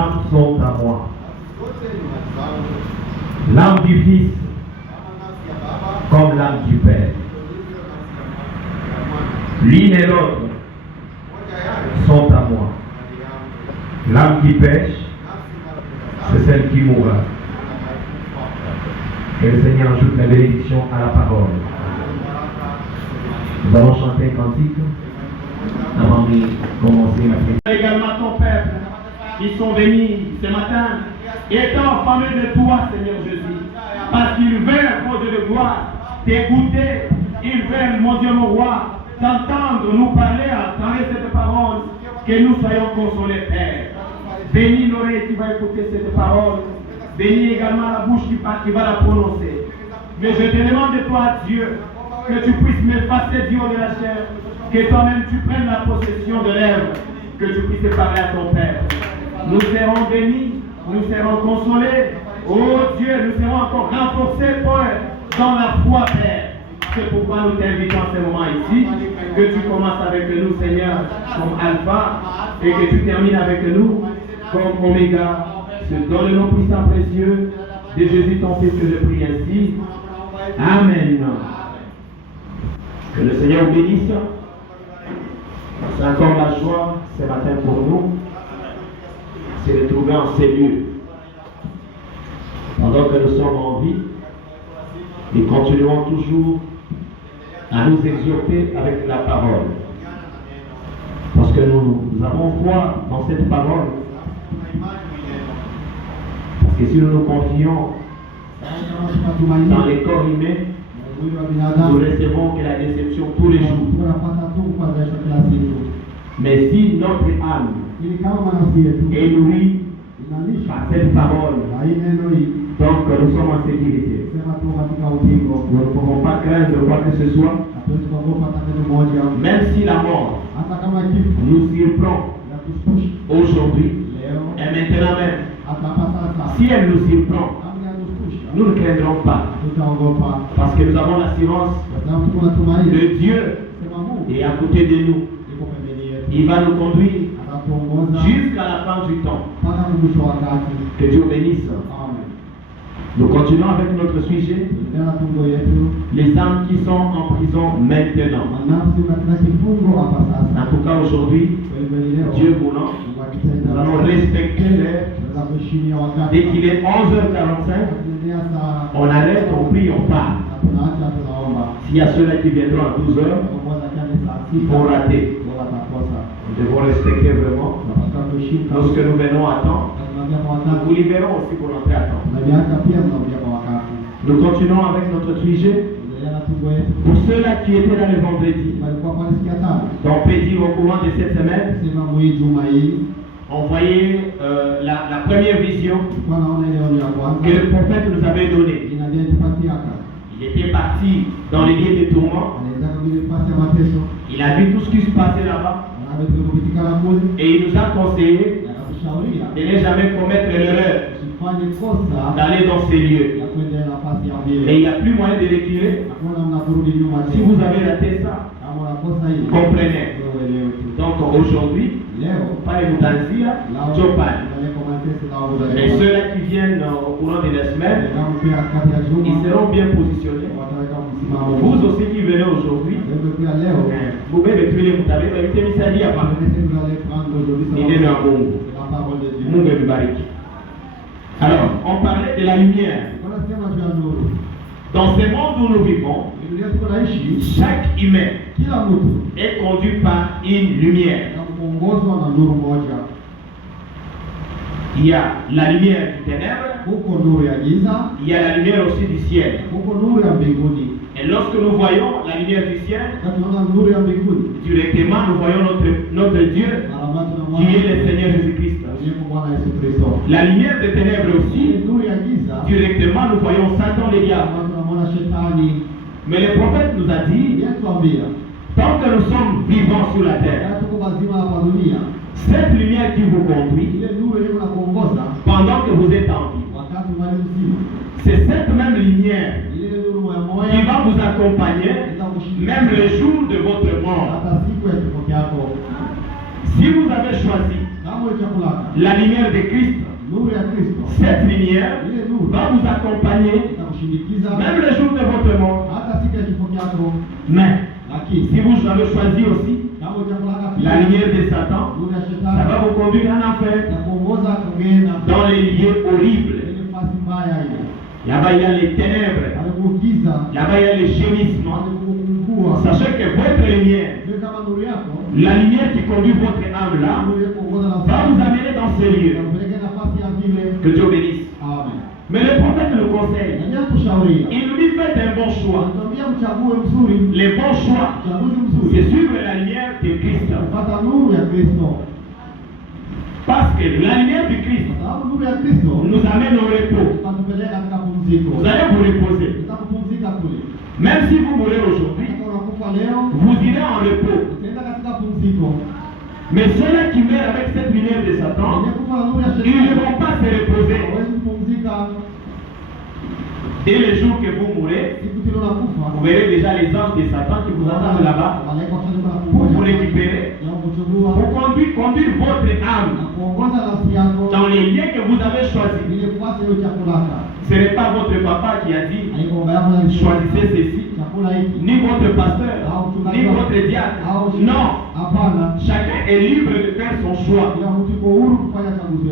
âmes sont à moi. L'âme du Fils comme l'âme du Père. L'une et l'autre sont à moi. L'âme qui pêche, c'est celle qui mourra. Et le Seigneur ajoute la bénédiction à la parole. Nous allons chanter un cantique avant de commencer la prière. Également ton peuple, ils sont venus ce matin, étant fameux de toi, Seigneur Jésus, parce qu'ils veulent, mon Dieu de gloire, t'écouter, ils veulent, mon Dieu, mon roi, t'entendre nous parler à travers cette parole, que nous soyons consolés, Père. Bénis l'oreille qui va écouter cette parole, bénis également la bouche qui va la prononcer. Mais je te demande de toi, Dieu, que tu puisses m'effacer du haut de la chair, que toi-même tu prennes la possession de l'œuvre, que tu puisses parler à ton Père. Nous serons bénis, nous serons consolés. Oh Dieu, nous serons encore renforcés, Père, dans la foi, Père. C'est pourquoi nous t'invitons en ce moment ici, que tu commences avec nous, Seigneur, comme Alpha, et que tu termines avec nous comme Oméga. C'est dans le nom puissant précieux de Jésus, ton Fils, que je prie ainsi. Amen. Que le Seigneur bénisse. C'est encore la joie ce matin pour nous, c'est de trouver en ces lieux, pendant que nous sommes en vie, et continuons toujours à nous exhorter avec la parole. Parce que nous avons foi dans cette parole. Parce que si nous nous confions dans les corps humains, nous recevons que la déception tous les jours. Mais si notre âme est nourrie par cette parole, donc nous sommes en sécurité. Nous ne pouvons pas craindre quoi que ce soit. Même si la mort nous surprend aujourd'hui et maintenant même, si elle nous surprend, nous ne craindrons pas. Parce que nous avons l'assurance de Dieu est à côté de nous. Il va nous conduire jusqu'à la fin du temps. Que Dieu bénisse. Nous continuons avec notre sujet, les âmes qui sont en prison maintenant. En tout cas aujourd'hui, Dieu voulant, nous allons respecter l'heure. Dès qu'il est 11h45, on arrête, on prie, on part. S'il y a ceux-là qui viendront à 12h, ils vont rater. Nous devons respecter vraiment. Lorsque nous venons à temps, nous vous libérons aussi pour rentrer à temps. Nous continuons avec notre sujet. Pour ceux-là qui étaient là le vendredi, donc peut dire au courant de cette semaine, on voyait la première vision que le prophète nous avait donnée. Il était parti dans les lieux de tourment. Il a vu tout ce qui se passait là-bas. Et il nous a conseillé de ne jamais commettre l'erreur d'aller dans ces lieux. Et il n'y a plus moyen de reculer. Si vous avez raté ça, comprenez. Donc aujourd'hui, pas les Moutanzia, Chopin. Et ceux-là qui viennent au courant de la semaine, ils seront bien positionnés. Vous aussi qui venez aujourd'hui, vous pouvez tuer les Moutavés, vous avez mis ça dit à part. Il est dans le Barik. Alors, on parlait de la lumière. Dans ce monde où nous vivons, chaque humain est conduit par une lumière. Il y a la lumière du ténèbre, il y a la lumière aussi du ciel. Et lorsque nous voyons la lumière du ciel, directement nous voyons notre Dieu, qui est le Seigneur Jésus-Christ. La lumière des ténèbres aussi, directement nous voyons Satan le diable. Mais le prophète nous a dit, tant que nous sommes vivants sur la terre, cette lumière qui vous conduit, pendant que vous êtes en vie, c'est cette même lumière qui va vous accompagner même le jour de votre mort. Si vous avez choisi la lumière de Christ, cette lumière va vous accompagner même le jour de votre mort. Mais si vous avez choisi aussi la lumière de Satan, ça va vous conduire en enfer, dans les lieux horribles. Là-bas il y a les ténèbres, là-bas il y a les gémissements. Sachez que votre lumière, la lumière qui conduit votre âme là, va vous amener dans ces lieux. Que Dieu bénisse. Mais le prophète le conseille. Il nous dit faites un bon choix. Les bons choix, c'est suivre la lumière de Christ. Parce que la lumière de Christ nous amène au repos. Vous allez vous reposer. Même si vous mourrez aujourd'hui, vous irez en repos. Mais ceux-là qui meurent avec cette lumière de Satan, ils ne vont pas se reposer. Dès le jour que vous mourrez, vous verrez déjà les anges de Satan qui vous attendent là-bas pour vous récupérer, pour conduire votre âme dans les lieux que vous avez choisis. Ce n'est pas votre papa qui a dit choisissez ceci, ni votre pasteur, ni votre diacre. Non, chacun est libre de faire son choix.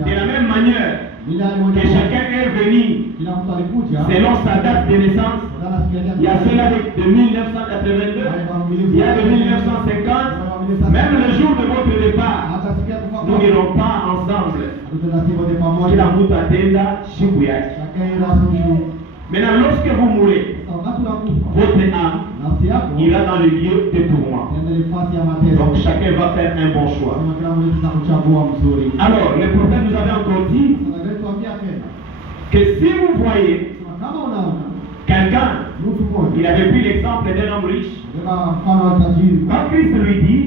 De la même manière que chacun est venu selon sa date de naissance. Il y a ceux-là de 1982, il y a de 1950, même le jour de votre départ, nous n'irons pas ensemble. Maintenant, lorsque vous mourrez, votre âme ira dans le lieu de tourment. Donc chacun va faire un bon choix. Alors, le prophète nous avait encore dit que si vous voyez quelqu'un, il avait pris l'exemple d'un homme riche, quand Christ lui dit,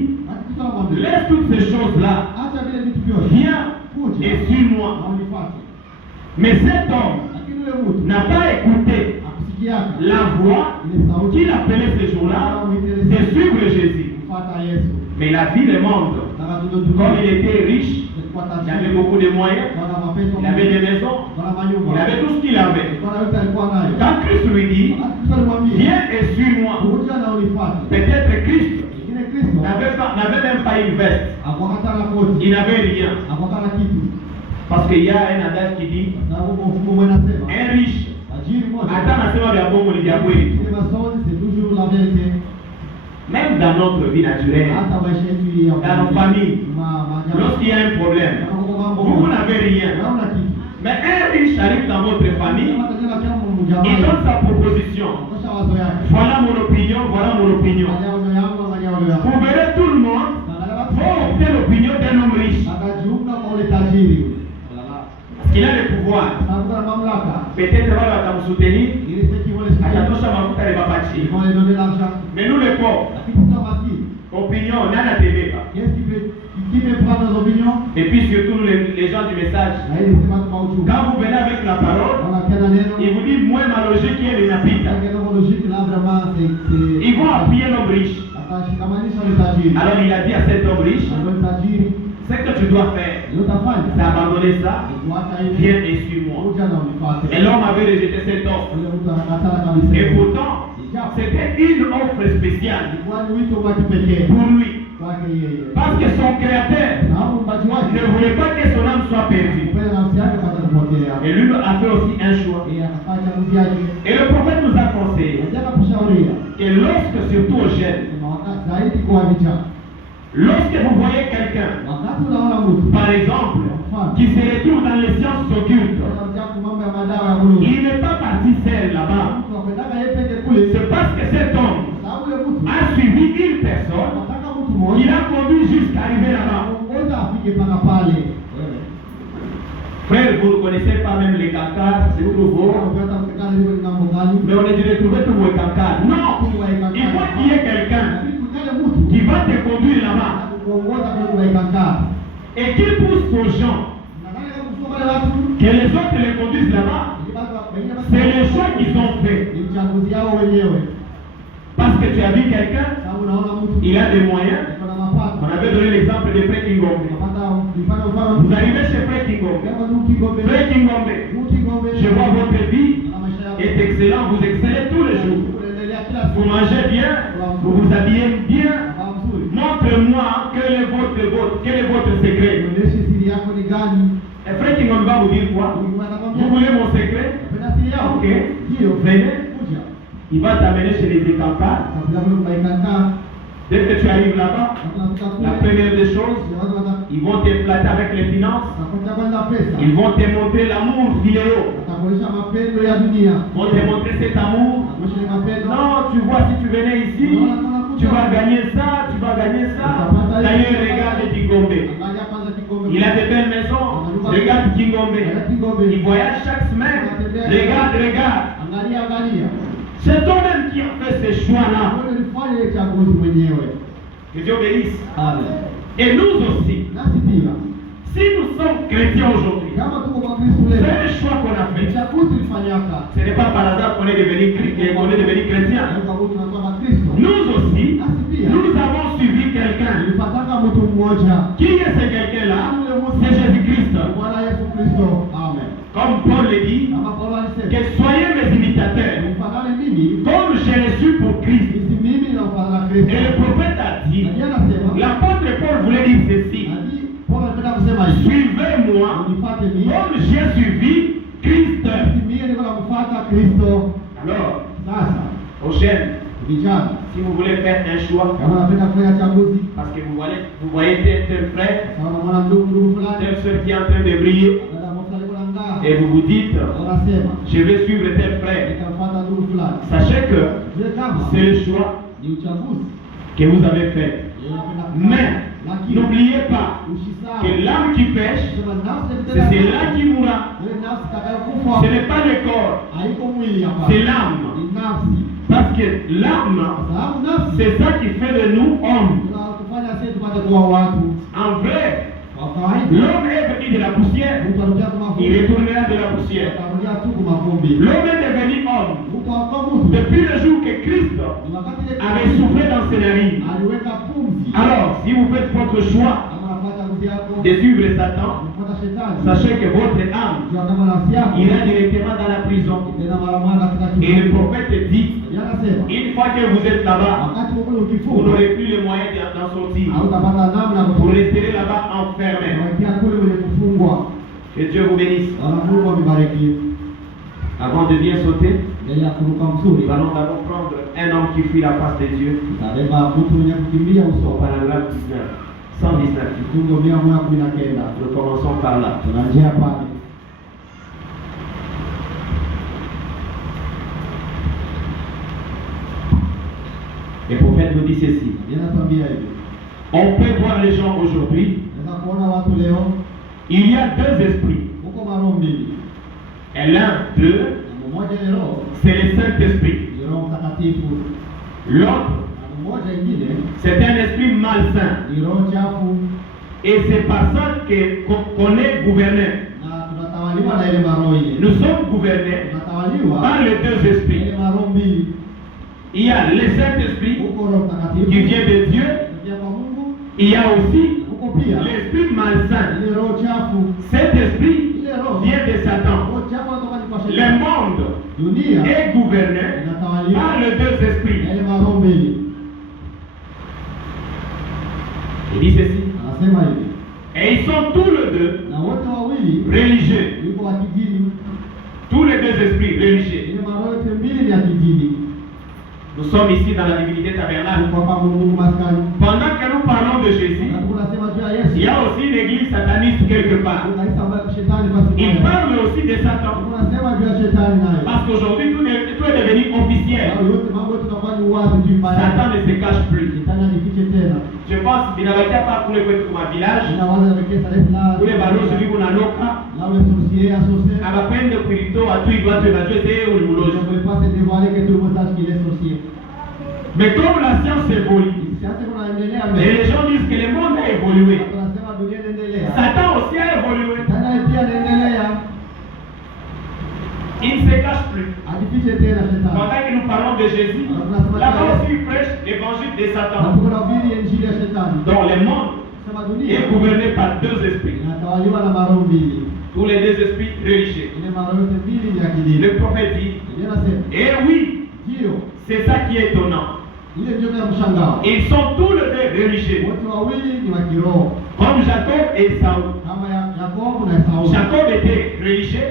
laisse toutes ces choses-là, viens et suis-moi. Mais cet homme n'a pas écouté la voix qu'il appelait ce jour-là de suivre Jésus. Mais il a vu le monde. Comme il était riche, il avait beaucoup de moyens, il avait des maisons, il avait tout ce qu'il avait. Quand Christ lui dit, viens et suis-moi, peut-être Christ n'avait même pas une veste, il n'avait rien. Parce qu'il y a un adage qui dit, un riche, même dans notre vie naturelle, dans nos familles, lorsqu'il y a un problème, vous n'avez rien. Mais un riche arrive dans votre famille, il donne sa proposition. Voilà mon opinion, voilà mon opinion. Vous verrez tout le monde va opter l'opinion d'un homme riche. Parce qu'il a le pouvoir. Peut-être va me soutenir. Mais nous les pauvres, opinion, on a la télé. Et puis surtout nous les gens du message. Quand vous venez avec la parole, il vous dit moins ma logique qui est l'inapita. Ils vont appuyer l'homme riche. Alors il a dit à cet homme riche, ce que tu dois faire, c'est abandonner ça, viens et suis-moi. Et l'homme avait rejeté cette offre. Et pourtant, c'était une offre spéciale pour lui. Parce que son créateur ne voulait pas que son âme soit perdue. Et lui a fait aussi un choix. Et le prophète nous a conseillé que lorsque, surtout aux jeunes, lorsque vous voyez quelqu'un, par exemple, qui se retrouve dans les sciences occultes, il n'est pas parti seul là-bas. C'est parce que cet homme a suivi une personne qui l'a conduit jusqu'à arriver là-bas. Frère, vous ne connaissez pas même les cancars, c'est nouveau. Mais on est dû retrouver tous vos cancars. Non, il faut qu'il y ait quelqu'un qui va te conduire là-bas et qui pousse aux gens que les autres les conduisent là-bas. C'est le choix qu'ils ont fait. Parce que tu as vu quelqu'un, il a des moyens. On avait donné l'exemple de Frère Kingombe. Vous arrivez chez Frère Kingombe. Frère Kingombe, je vois votre vie est excellente, vous excellez tous les jours. Vous mangez bien, vous vous habillez bien. Montre-moi quel est votre secret. Et Frère Kingombe va vous dire quoi? Vous voulez mon secret? Ok, venez. Il va t'amener chez les Écampars. Dès que tu arrives là-bas, la première des choses, ils vont te flatter avec les finances. Ils vont te montrer l'amour filiéro. Ils vont te montrer cet amour. Non, tu vois, si tu venais ici, tu vas gagner ça, tu vas gagner ça. D'ailleurs, regarde Kingombe. Il a de belles maisons. Regarde Kingombe. Il voyage chaque semaine. Regarde. C'est toi-même qui a fait ces choix-là. Que Dieu bénisse. Amen. Et nous aussi, si nous sommes chrétiens aujourd'hui, c'est le choix qu'on a fait. Ce n'est pas par hasard qu'on est devenu chrétien. Nous aussi, nous avons suivi quelqu'un. Qui est ce quelqu'un-là? C'est Jésus-Christ. Comme Paul le dit, que soyez mes imitateurs, comme je l'ai su pour Christ. Et le prophète a dit, l'apôtre Paul voulait dire ceci: suivez-moi comme j'ai suivi Christ. Alors, aux jeunes, si vous voulez faire un choix, parce que vous voyez tel frère, telle soeur qui est en train de briller, et vous vous dites, je vais suivre tel frère, sachez que c'est le choix que vous avez fait. Mais n'oubliez pas que l'âme qui pêche, c'est celle-là qui mourra. Ce n'est pas le corps, c'est l'âme. Parce que l'âme, c'est ça qui fait de nous hommes. En vrai, l'homme est venu de la poussière, il retournera de la poussière. L'homme est devenu homme depuis le jour que Christ avait soufflé dans ses narines. Alors, si vous faites votre choix de suivre Satan, sachez que votre âme ira directement dans la prison. Et le prophète dit, une fois que vous êtes là-bas, vous n'aurez plus les moyens d'en sortir. Vous resterez là-bas enfermé. Que Dieu vous bénisse. Avant de bien sauter, nous allons d'abord prendre un homme qui fuit la face de Dieu. Au paragraphe 19. 119. Nous commençons par là. Le prophète nous dit ceci. On peut voir les gens aujourd'hui. Il y a deux esprits. Et l'un d'eux, c'est le Saint-Esprit. L'autre, c'est un esprit malsain. Et c'est par ça qu'on est gouverné. Nous sommes gouvernés par les deux esprits. Il y a le Saint-Esprit qui vient de Dieu. Il y a aussi l'esprit malsain. Cet esprit vient de Satan. Le monde est gouverné par les deux esprits. Il dit ceci. Et ils sont tous les deux religieux. Tous les deux esprits religieux. Nous sommes ici dans la divinité tabernacle. Pendant que nous parlons de Jésus, il y a aussi une église sataniste quelque part. Il parle aussi de Satan. Parce qu'aujourd'hui, tout est devenu officiel. Satan ne se cache plus. Je pense qu'il n'avait pas pour le village. Pour les ballons, celui qu'on a loca. À la peine de Purito, à tout, il doit te battre ou le boulot. Mais comme la science évolue, et les gens disent que le monde a évolué, Satan aussi a évolué. Il ne se cache plus. Pendant que nous parlons de Jésus, là-bas aussi il prêche l'évangile de Satan. Dans le monde, est gouverné par deux esprits. Tous les deux esprits religieux. Le prophète dit, et oui, c'est ça qui est étonnant. Ils sont tous les deux religieux. Comme Jacob et Saül. Jacob était religieux.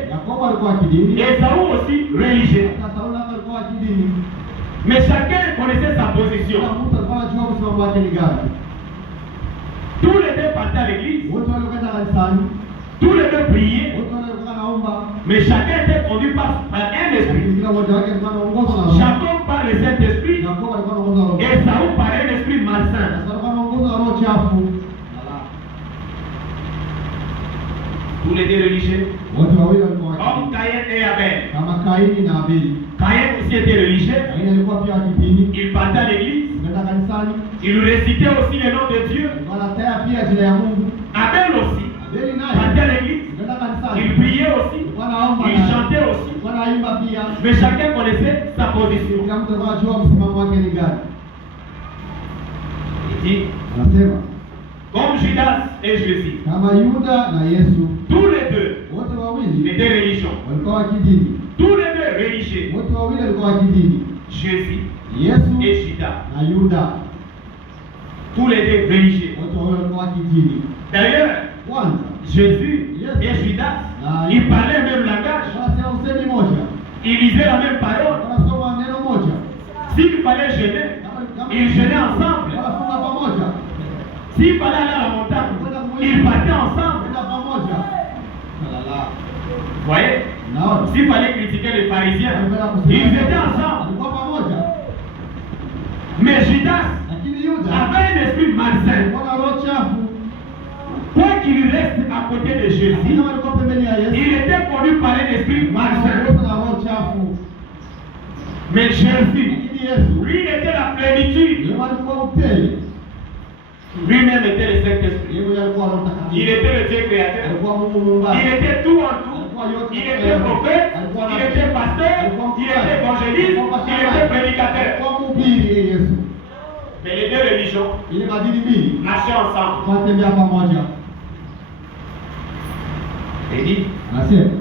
Et Saül aussi religieux. Mais chacun connaissait sa position. Tous les deux partaient à l'église. Tous les deux priaient. Mais chacun était conduit par un esprit. Jacob par le Saint-Esprit. Et Saül par un esprit malsain. Tous les deux religieux. Comme Caïn et Abel. Caïn aussi était religieux. Il partait à l'église. Il récitait aussi le nom de Dieu. Abel aussi partait à l'église. Il priait aussi. Il chantait aussi. Mais chacun connaissait sa position. Il dit, comme Judas et Jésus, tous les deux religions, tous les deux religieux, Jésus et Judas, tous les deux religieux. D'ailleurs, Jésus et Judas, ils parlaient le même langage, ils lisaient la même parole. S'il fallait jeûner, ils jeûnaient ensemble. S'il fallait aller à la montagne, ils partaient ensemble. Vous voyez? S'il fallait critiquer les pharisiens, ils étaient ensemble. Mais Judas avait un esprit malsain. Quoi qu'il reste à côté de Jésus, il était connu par un esprit malsain. Mais Jésus, lui, il était la plénitude. Lui-même était le Saint-Esprit. Il était le Dieu créateur. Il était tout en tout. Il était prophète, il était pasteur, il était évangéliste, il était prédicateur. Mais les deux religions marchaient ensemble. Il dit,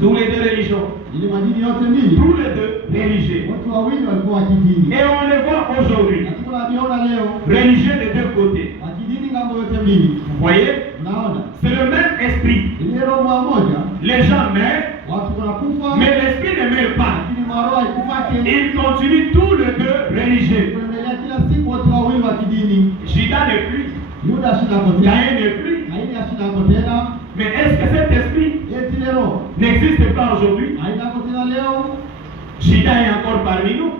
tous les deux religions, tous les deux religieux. Et on les voit aujourd'hui, religieux de deux côtés. Vous voyez, c'est le même esprit. Les gens meurent, mais l'esprit ne meurt pas. Ils continuent tous les deux religieux. Judas n'est plus, Caïn n'est plus. Mais est-ce que cet esprit n'existe pas aujourd'hui? Judas est encore parmi nous.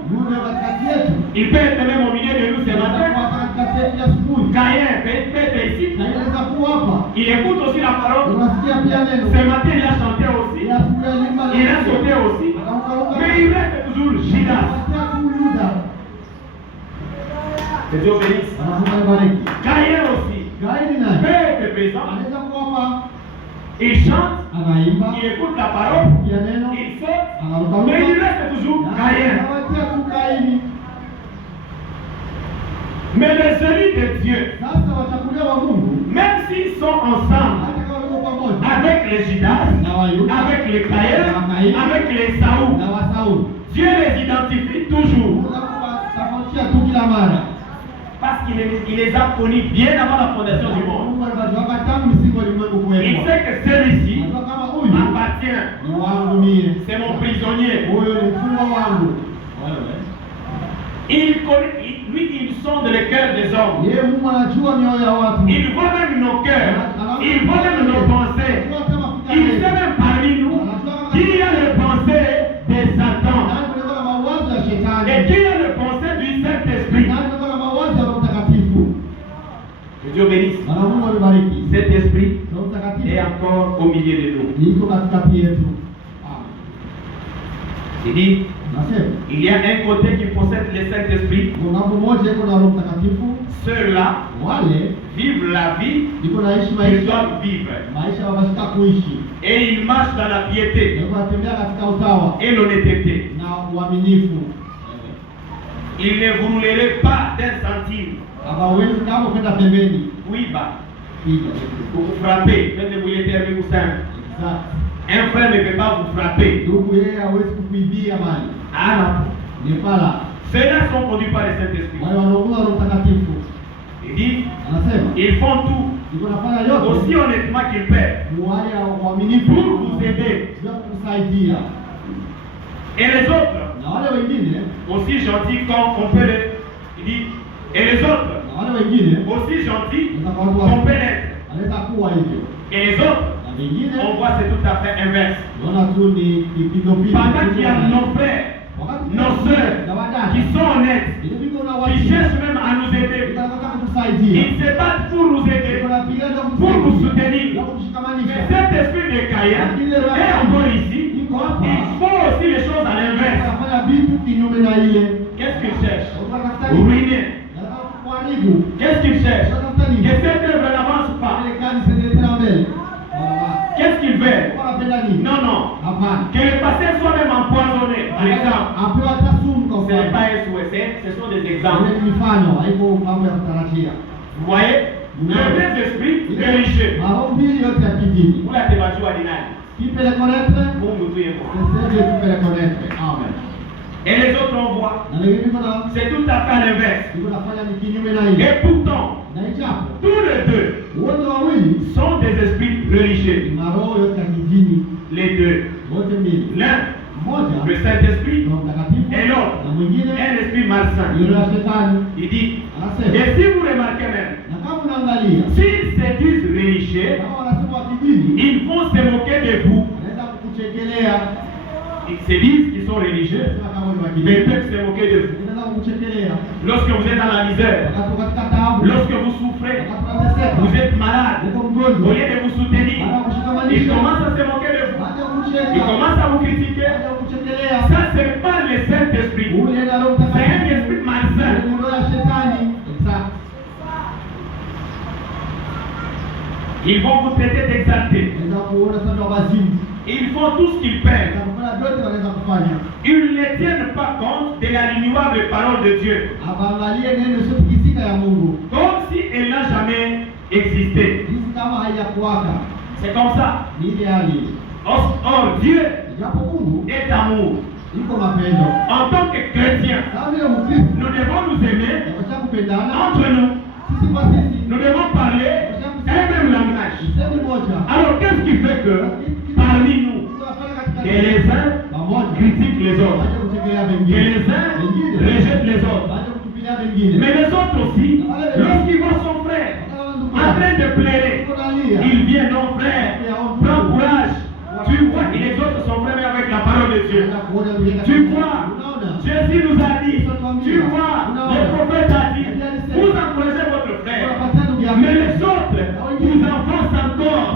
Il peut être même au milieu de nous ce matin. Caïn peut être ici. Il écoute aussi la parole. Ce matin, il a chanté aussi. Il a sauté aussi. Mais il reste toujours Judas. Que Dieu bénisse. Caïn aussi peut être présent. Il chante, il écoute la parole, il saute, mais il reste toujours Caïn. Mais les élus de Dieu, même s'ils sont ensemble, avec les Judas, avec les Caïn, avec les Saül, Dieu les identifie toujours. Parce qu'il les a connus bien avant la fondation du monde. Il sait que celui-ci m'appartient. C'est mon prisonnier. Il connaît, lui, il sonde le cœur des hommes. Il voit même nos cœurs. Il voit même nos pensées. Il sait même parmi nous qui a les pensées de Satan et qui a les pensées du Saint-Esprit. Que Dieu bénisse. Cet esprit est encore au milieu de nous. Il dit, il y a un côté qui possède le Saint-Esprit. Ceux-là vivent la vie qu'ils doivent vivre. Et ils marchent dans la piété et l'honnêteté. Ils ne brûleraient pas d'un centime. Oui, bah. Pour vous frapper, même ne voulez terminer vous simple. Un frère ne peut pas vous frapper. Ah non. Ceux-là sont conduits par le Saint-Esprit. Il dit, ils font tout, aussi honnêtement qu'ils peuvent, pour vous aider. Et les autres, aussi gentils comme on peut l'être. Il dit, et les autres, aussi gentils qu'on peut l'être. Et les autres, on voit c'est tout à fait inverse. Pendant qu'il y a nos frères, nos soeurs qui sont honnêtes, qui cherchent même à nous aider, ils se battent pour nous aider, pour nous soutenir. Mais cet esprit de Caïn est encore ici. Il faut aussi les choses à l'inverse. Qu'est-ce qu'il cherche? Ruiner. Qu'est-ce qu'il cherche? Que cette œuvre n'avance pas. Qu'est-ce qu'il veut? Non, non. Que le passé soit même empoisonné. Par exemple, ce n'est pas un souhait, ce sont des exemples. Vous voyez? Les deux esprits religieux. Vous la débattue à l'inal. Qui peut les connaître? Vous et moi. C'est Dieu qui peut les connaître. Amen. Et les autres on voit. C'est tout à fait l'inverse. Et pourtant, tous les deux sont des esprits religieux. Les deux. L'un, le Saint-Esprit, et l'autre, un esprit malsain. Il dit, et si vous remarquez même, s'ils se disent religieux, ils vont se moquer de vous. Ils se disent qu'ils sont religieux, mais ils peuvent se moquer de vous. Lorsque vous êtes dans la misère, lorsque vous souffrez, vous êtes malade, au lieu de vous soutenir, ils commencent à se moquer de vous. Ils commencent à vous critiquer. Ça, ce n'est pas le Saint-Esprit. C'est un esprit malsain. Ils vont vous traiter d'exaltés. Ils font tout ce qu'ils peuvent. Ils ne tiennent pas compte de la l'immuable parole de Dieu. Comme si elle n'a jamais existé. C'est comme ça. Or, Dieu est amour. En tant que chrétiens, nous devons nous aimer entre nous. Nous devons parler un même langage. Alors, qu'est-ce qui fait que parmi nous, et les uns critiquent les autres, et les uns rejettent les autres, mais les autres aussi, lorsqu'ils voient son frère en train de pleurer, il vient, non frère, prends courage. Tu vois, il exhorte son frère avec la parole de Dieu. Tu vois, Jésus nous a dit, tu vois, le prophète a dit, vous encouragez votre frère, mais les autres vous enfoncent encore.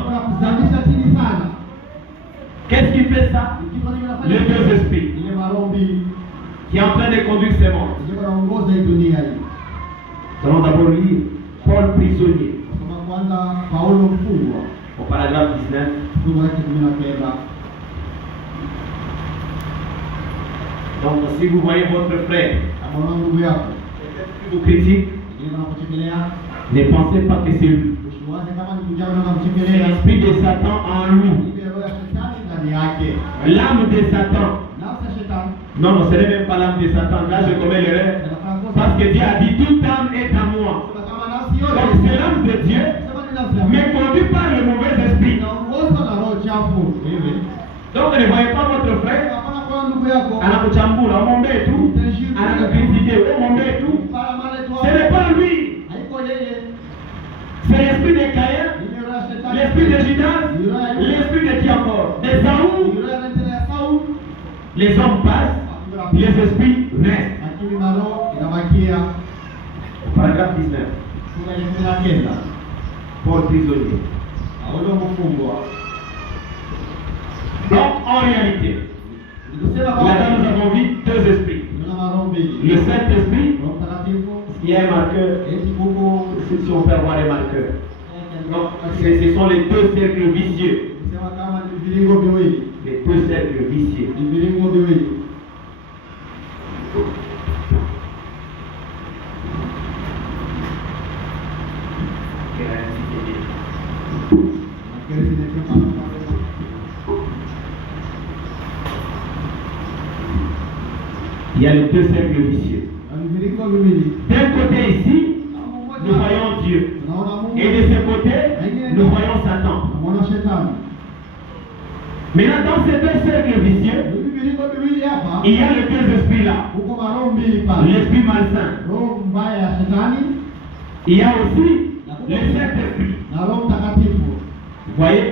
Qu'est-ce qui fait ça? Les deux esprits qui est en train de conduire ces mondes. Nous allons d'abord lire Paul prisonnier. Au paragraphe 19. Donc, si vous voyez votre frère qui vous critique, ne pensez pas que c'est lui. C'est l'esprit de Satan en lui. L'âme de Satan. Non, non, ce n'est même pas l'âme de Satan. Là, je commets l'erreur. Parce que Dieu a dit toute âme est à moi. Donc, c'est l'âme de Dieu, mais conduit par le mauvais esprit. Donc, ne voyez pas votre frère. Anakuchambula, omombe tout. Anakukritiquer, omombe tout. Ce n'est pas lui. C'est l'esprit de Caïn, l'esprit de Judas, l'esprit de qui encore? De Saoul. Les hommes passent, les esprits restent. Paragraphe 19. Paul prisonnier. Donc, en réalité, là-dedans nous avons vu deux esprits. Le Saint-Esprit, il y a un marqueur, si on peut avoir les marqueurs. Donc, ce sont les deux cercles vicieux. Les deux cercles vicieux. Nafikiri sinetema. Il y a les deux cercles vicieux. D'un côté ici, nous voyons Dieu. Et de ce côté, nous voyons Satan. Maintenant, dans ces deux cercles vicieux, il y a les deux esprits là. L'esprit malsain. Il y a aussi le Saint-Esprit. Vous voyez?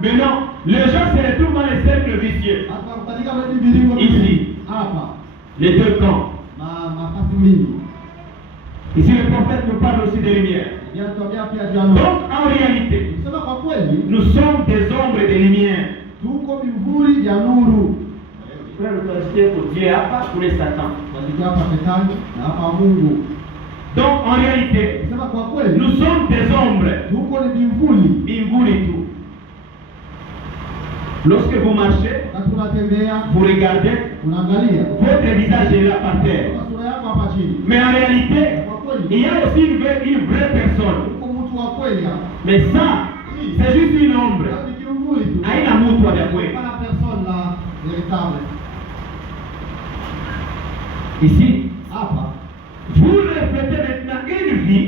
Maintenant, les gens se retrouvent dans les cercles vicieux. Ici. Les deux camps. Ici, le prophète nous parle aussi de lumière. Donc, en réalité, nous sommes des ombres de lumière. Frère, pour Dieu, pour les Satan. Donc, en réalité, nous sommes des ombres. Bimbouli tout. Lorsque vous marchez, vous regardez, votre visage est là par terre. Mais en réalité, il y a aussi une vraie personne. Mais ça, c'est juste une ombre. Aïna moutoua d'aboué. Ici, vous reflétez maintenant une vie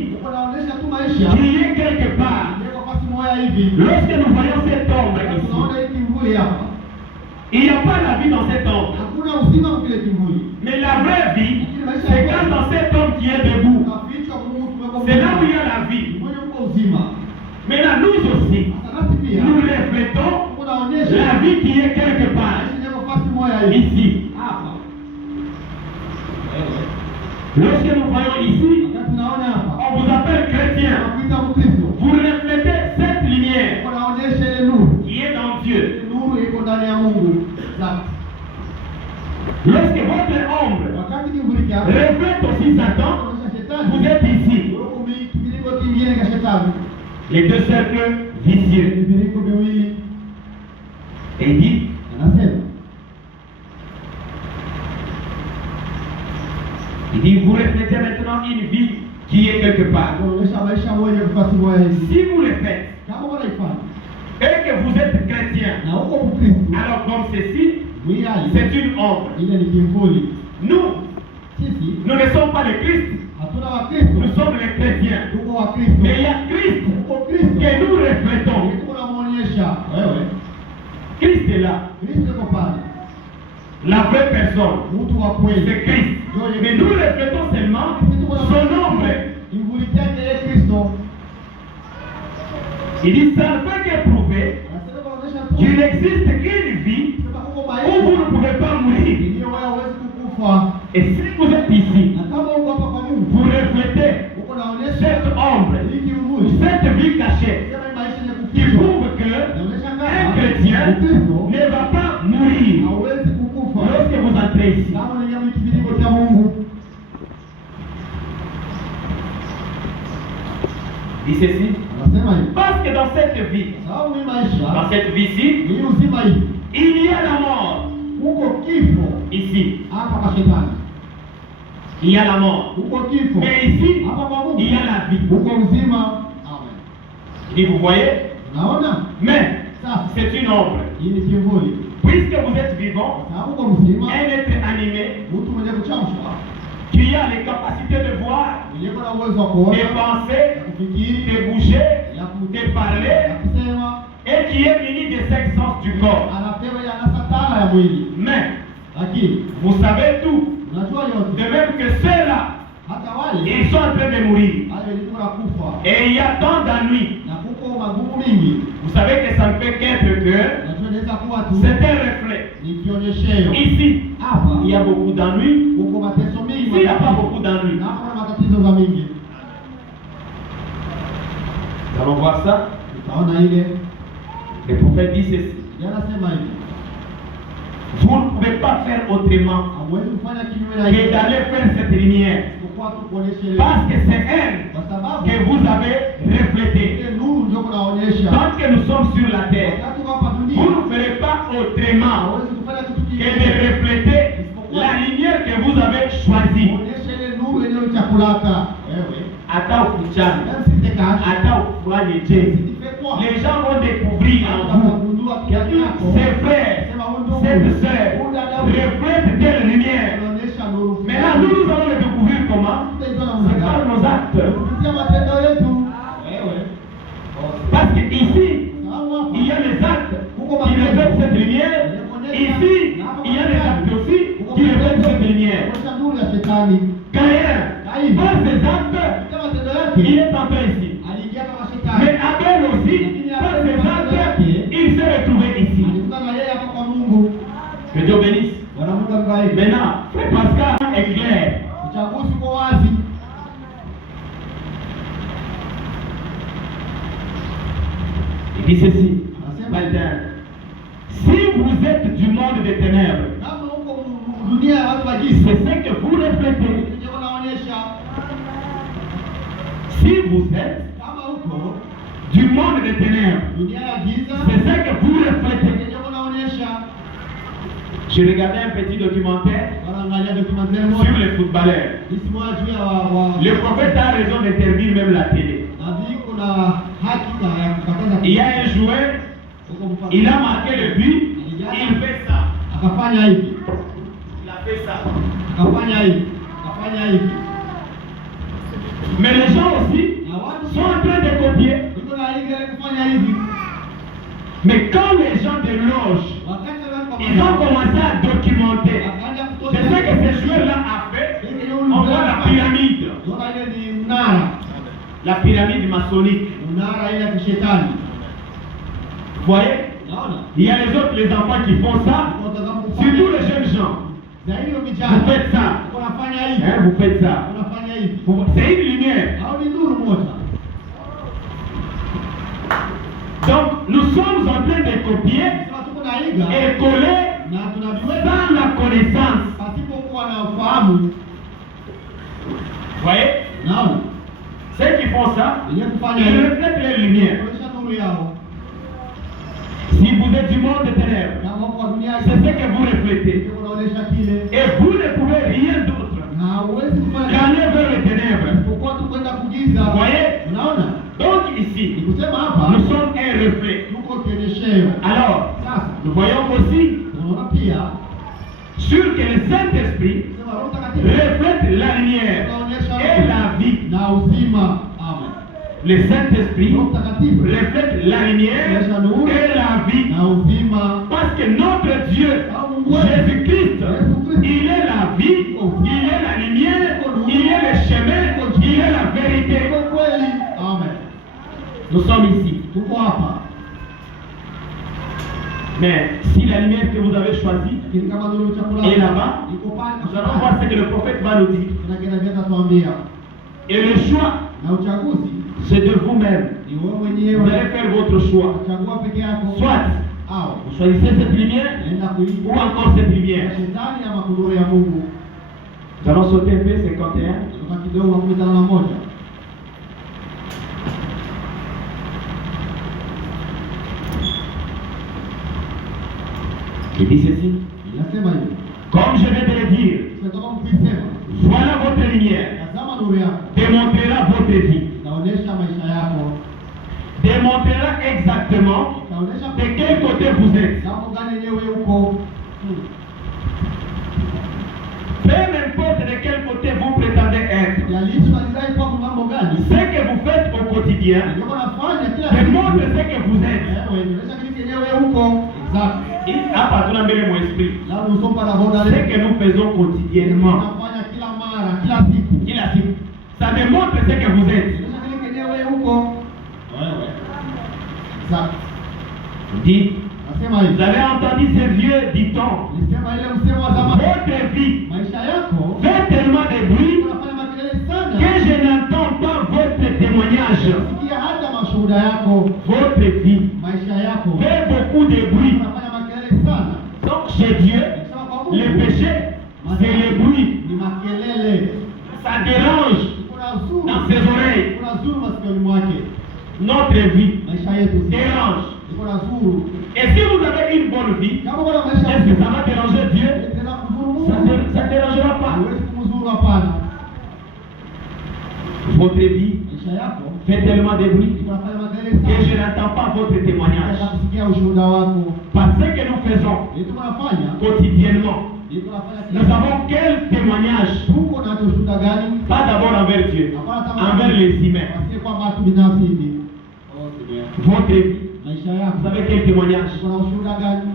qui est quelque part. Lorsque nous voyons cette ombre ici, il n'y a pas la vie dans cette ombre. Mais la vraie vie, c'est quand dans cet homme qui est debout. C'est là où il y a la vie. Maintenant, nous aussi, nous reflétons la vie qui est quelque part. Ici. Lorsque nous voyons ici, on vous appelle chrétien. Vous reflétez cette lumière qui est dans Dieu. Lorsque votre ombre reflète aussi Satan, vous êtes ici. Les deux cercles vicieux. Et dit, vous reflétez maintenant une vie qui est quelque part. Si vous le faites, et que vous êtes chrétien, alors comme ceci, c'est une ombre. Nous ne sommes pas le Christ. Nous sommes les chrétiens. Mais il y a Christ que nous reflétons. Christ est là. La vraie personne, c'est Christ. Mais nous reflétons seulement son ombre. Il dit, ça ne peut qu'éprouver qu'il existe une vie où vous ne pouvez pas mourir. Et si vous êtes ici, vous reflétez cette ombre, cette vie cachée, qui prouve qu'un chrétien ne va pas mourir lorsque vous entrez ici. Dit ceci, parce que dans cette vie-ci, il y a la mort. Ici, il y a la mort. Mais ici, il y a la vie. Et vous voyez? Mais c'est une ombre. Puisque vous êtes vivant, un être animé, qui a les capacités de voir, de penser, de bouger, de parler, et qui est muni des 5 sens du corps. Mais, vous savez tout. De même que ceux-là, ils sont en train de mourir. Et il y a tant d'ennuis. Vous savez que ça ne peut qu'être que c'est un reflet. Ici, il y a beaucoup d'ennuis. Ici, il n'y a pas beaucoup d'ennuis. Nous allons voir ça. Le prophète dit ceci. Vous ne pouvez pas faire autrement que d'aller faire cette lumière. Parce que c'est elle que vous avez reflétée. Tant que nous sommes sur la terre, vous ne ferez pas autrement que de refléter la lumière que vous avez choisie. Ata ufuchana, ata ufuranye jezi, les gens vont découvrir en vous. Ses frères, cette sœur, reflètent telle lumière. Maintenant, nous allons le découvrir comment? C'est par nos actes. Parce qu'ici, il y a les actes qui reflètent cette lumière. Ici, il y a les actes aussi qui reflètent cette lumière. Caïn, par ses actes, il est entré ici. Mais Abel aussi, par ses actes, il s'est retrouvé ici. Que Dieu bénisse. Maintenant, Frère Pascal est clair. Il dit ceci. Si vous êtes du monde des ténèbres, c'est ce que vous reflétez. Si vous êtes du monde des ténèbres, c'est ce que vous reflétez. Je regardais un petit documentaire sur les footballeurs. Le prophète a raison d'interdire même la télé. Il y a un joueur, il a marqué le but, il fait ça. Il a fait ça. Mais les gens aussi sont en train de copier. Mais quand les gens de loge, ils ont commencé à documenter c'est ce que ce joueur-là a fait. On voit la pyramide. La pyramide maçonnique. Vous voyez? Il y a les autres, les enfants qui font ça. Surtout les jeunes gens. Vous faites ça. Hein, vous faites ça. C'est une lumière. Donc, nous sommes en train de copier et coller sans la connaissance. Vous voyez? Ceux qui font ça, ils reflètent les lumières. Si vous êtes du monde des ténèbres, c'est ce que vous reflétez. Et vous ne pouvez rien d'autre qu'aller vers les ténèbres. Vous voyez? Donc ici, nous sommes un reflet. Alors, nous voyons aussi sur que le Saint-Esprit reflète la lumière et la vie. Le Saint-Esprit reflète la lumière et la vie. Parce que notre Dieu, Jésus-Christ, il est la vie, il est la lumière, il est le chemin, il est la vérité. Nous sommes ici. Mais si la lumière que vous avez choisie est là-bas, nous allons voir ce que le prophète va nous dire. Et le choix, c'est de vous-même. Vous allez faire votre choix. Soit vous choisissez cette lumière ou encore cette lumière. Nous allons sauter un peu 51. Il dit ceci. Comme je viens de le dire, voilà votre lumière. Démontrera votre vie. Démontrera exactement de quel côté vous êtes. Peu importe de quel côté vous prétendez être. Ce que vous faites au quotidien démontre ce que vous êtes. Ce que nous faisons quotidiennement, ça démontre ce que vous êtes. Dit, vous avez entendu ces vieux dictons. Votre vie fait tellement de bruit que je n'entends pas votre témoignage. Votre vie fait beaucoup de bruit. Donc chez Dieu, le péché, c'est le bruit. Ça dérange dans ses oreilles. Notre vie dérange. Et si vous avez une bonne vie, est-ce que ça va déranger Dieu? Ça ne dérangera pas. Votre vie maisha yako fait tellement de bruit unafanya makelele que je sana. n'entends pas votre témoignage. Nataka kusikia ushuhuda wako. Parce que nous faisons Vitu unafanya, quotidiennement, vitu unafanya nous kila avons quel témoignage? Tuko na ushuhuda gani? Pas d'abord envers Dieu, envers les humains. Wasikie kwamba watu binafsi hivi. Votre vie, Maisha vous yako. avez quel témoignage? Uko na ushuhuda gani?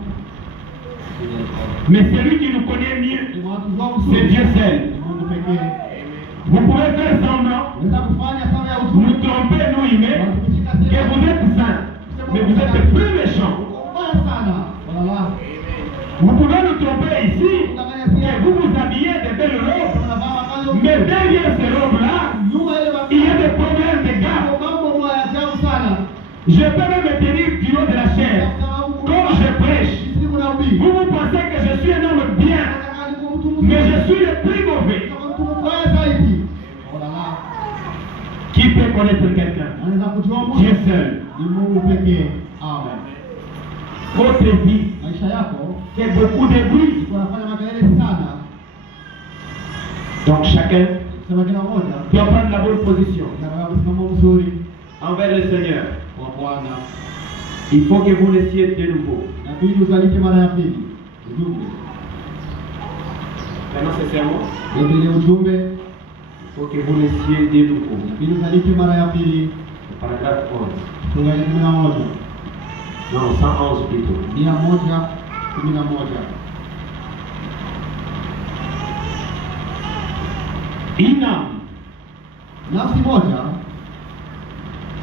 Mais celui qui nous connaît mieux, Ni watu wao c'est mzuri. Dieu seul. Ni Mungu pekee. Vous pouvez faire semblant, Unaweza kufanya sawa ya nous utume. tromper nous humains, Wakikushika que sehemu. vous êtes saints, mais vous êtes plus méchants. Mbaya sana. Wala. Vous pouvez nous tromper ici, que vous vous habillez de belles robes, Unavaa mavazi mais derrière ces robes-là, nyuma ile il y a des problèmes de gars. mambo moja ya ajabu sana. Je peux même me tenir du haut de la chair, comme je prêche. Sisi kuna ubii. Vous vous pensez que je suis un homme bien, Nataka nikuwe mtu mzuri. mais je suis le plus mauvais. Kama mtu mbaya zaidi. Wala. Qui peut connaître quelqu'un? Anaweza kujua Mungu. Dieu seul. Ni Mungu pekee. Amen. Votre vie Maisha yako fait beaucoup de bruit. unafanya makelele sana. Donc chacun Sema kila mmoja doit prendre la bonne position anataka kusimama mzuri envers le Seigneur. kwa Bwana. Il faut que vous naissiez de nouveau. Inabidi uzalike mara ya pili. Ujumbe. Maintenant c'est sermon. Ndio ujumbe. Il faut que vous naissiez de nouveau. Inabidi uzalike mara ya pili. Paragraphe 11. Fungu la 11. Non, 111 plutôt. 111. Une âme, Nafsi moja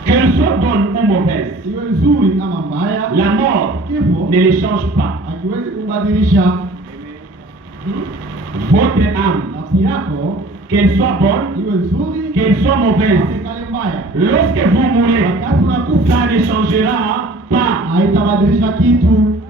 qu'elle soit bonne ou mauvaise, iwe nzuri ama mbaya, la mort kifo ne les change pas. hakiwezi kumbadilisha. Votre âme, Nafsi yako qu'elle soit bonne, iwe nzuri qu'elle soit mauvaise, asikale mbaya, lorsque vous mourrez, wakati unakufa ça ne changera pas haitabadilisha kitu.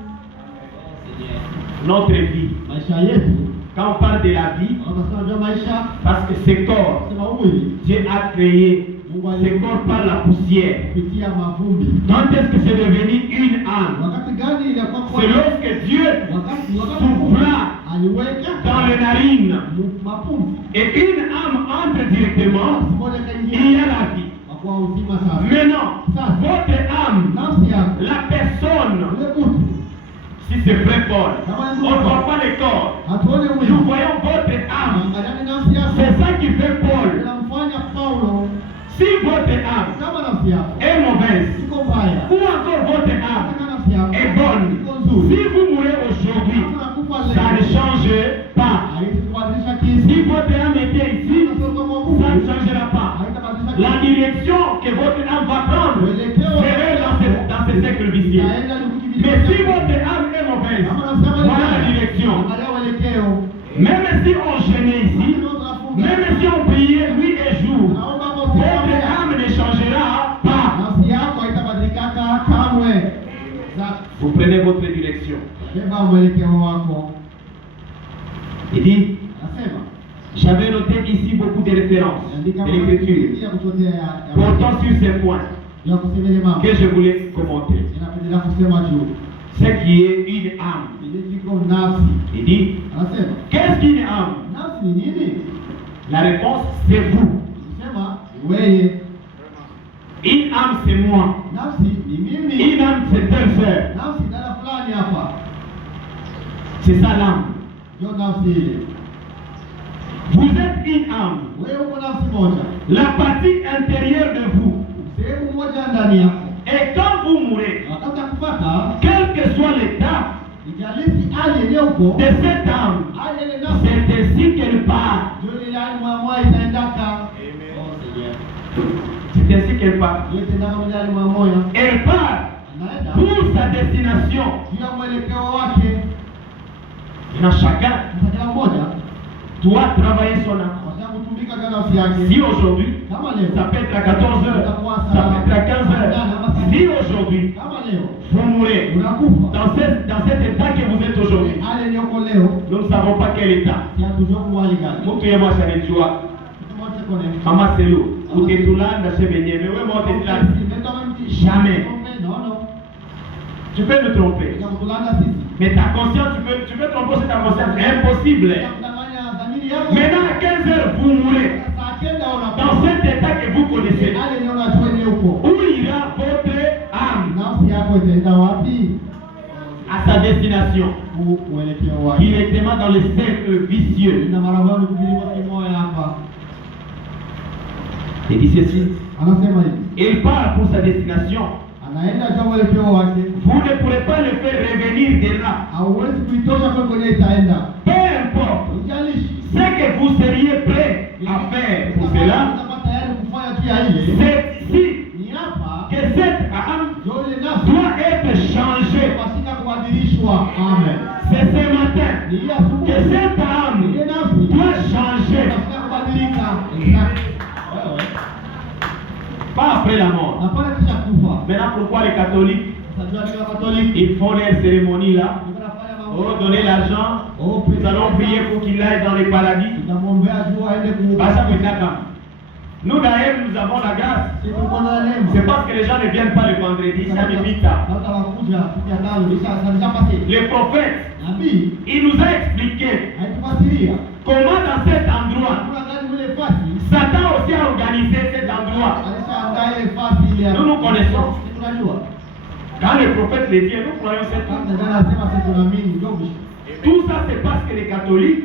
notre vie. Maisha yetu Quand on parle de la vie, tunasema jua maisha, parce que ce corps, sema mwili Dieu a créé ce corps par la poussière. kupitia mavumbi. Quand est-ce que c'est devenu une âme? Wakati gani ilikuwa kwa C'est lorsque Dieu wakati souffla aliweka dans les narines mapumzi et une âme entre directement, moja il kaingia y a la vie. kwa uzima sasa. Maintenant, votre âme, Nafsi yako la personne, ule mtu si c'est vrai Paul, on ne voit pas le corps. hatuone Nous mwili, voyons votre âme. angaliani nafsi yako. C'est ça qui fait Paul. Inamfanya Paulo Si votre âme kama nafsi yako est mauvaise, iko mbaya, ou encore votre âme kama nafsi yako est bonne, iko nzuri, si vous mourrez aujourd'hui, kama nakufa ça ne leo change pas. haiwezi kubadilisha Si kitu. votre âme était ici, ça ne changera pas. La direction que votre âme va prendre serait dans ce siècle vicieux. Mais si votre âme est mauvaise, voilà la direction. Même si on jeûnait ici, même si on priait nuit et jour, votre âme ne changera pas. Nafsi yako haitabadilikaka kamwe. Vous prenez votre direction. Beba mwelekeo wako. Il dit, Nasema j'avais noté ici beaucoup de références de l'écriture ya kutotea ya portant sur ces points ya kusemele mambo. que je voulais commenter. Inapendelea kusema juu. Ce qui est une âme. Ile iko nafsi. Il dit, Anasema qu'est-ce qu'une âme? nafsi ni nini? La réponse, c'est vous. Sema wewe. Une âme, c'est moi. Nafsi ni mimi. Une âme, c'est telle sœur. Nafsi dada fulani hapa. C'est ça l'âme. Ndio nafsi ile. Vous êtes une âme. Wewe uko nafsi moja. La partie intérieure de vous. Sehemu moja ndani yako. Et quand vous mourrez, Wakati akupata, quel que soit l'état ijalisi hali yenyewe uko. de cette âme, Hali ile nafsi. c'est ainsi qu'elle part. Ndio ile hali mwa itaendaka. C'est ainsi qu'elle part. Ile itaendaka mwa hali mwa. Elle part Anaenda. pour sa destination. Juu ya mwelekeo wake. Na chacun Kila mmoja doit travailler son âme. kutumika kwa nafsi yake. Si aujourd'hui, Kama leo. ça peut être à 14h, ça peut être à 15h. Si aujourd'hui, Kama leo. vous mourrez Unakufa. dans cet état que vous êtes aujourd'hui, Hali iliyoko leo. nous ne savons pas quel état. Si hatujua kwa hali gani. Mtu yeye anajua Tumote kone. mama selo utetulanda sebenye wewe mote tla jamais. Non, non. Tu peux nous tromper. Tutakutulana sisi. Mais ta conscience, tu peux tromper aussi ta conscience. Impossible. Tutakutanganya dhamiri yako. Maintenant à 15h, vous mourrez Saa kenda dans cet état que vous connaissez, Ale ni unajua ni uko. où ira votre âme Nafsi yako itaenda wapi? à sa destination? Uelekeo wake. Directement dans le cercle vicieux. Na marabani kilimo kimoja hapa. Il dit ceci. Anasema hivi. Il part pour sa destination. Anaenda kwa mwelekeo wake. Vous ne pourrez pas le faire revenir de là. Hauwezi kuitosha kwa kwenye itaenda. Peu importe Ujalishi. ce que vous seriez prêt à faire pour cela, Utakuwa tayari kufanya pia ile. c'est ici Ni hapa. que cette âme Ndio ile nafsi. doit être changée. Pasika kubadilishwa. Amen. C'est ce matin Ni hii asubuhi. que cette âme Ile nafsi. doit changer. Pasika kubadilika. Exact. Pas après la mort. Hapana kisha kufa. Maintenant, pourquoi les catholiques, Sasa ni Katoliki. ils font leur cérémonie là? Tunafanya mambo. Oh, donner l'argent. Oh, Nous allons prier pour qu'il aille dans les paradis. Tutamwombea juu aende Basa Kwisaka. Nous d'ailleurs, nous avons la grâce. Sisi tuko na neema. C'est parce que les gens ne viennent pas le vendredi, ça m'imita. Hata wakuja siku ya tano nisha pasi. Le prophète, Nabii il nous a expliqué haitufasiria. comment dans cet endroit, Kuna gani ile fasi? Satan aussi a organisé cet endroit. Alishaandaa ile fasi ile. Nous nous connaissons. Tunajua. Quand le prophète le dit, nous croyons cette Kama chose. ndio anasema sisi tunaamini ndio. Tout ça, c'est parce que les catholiques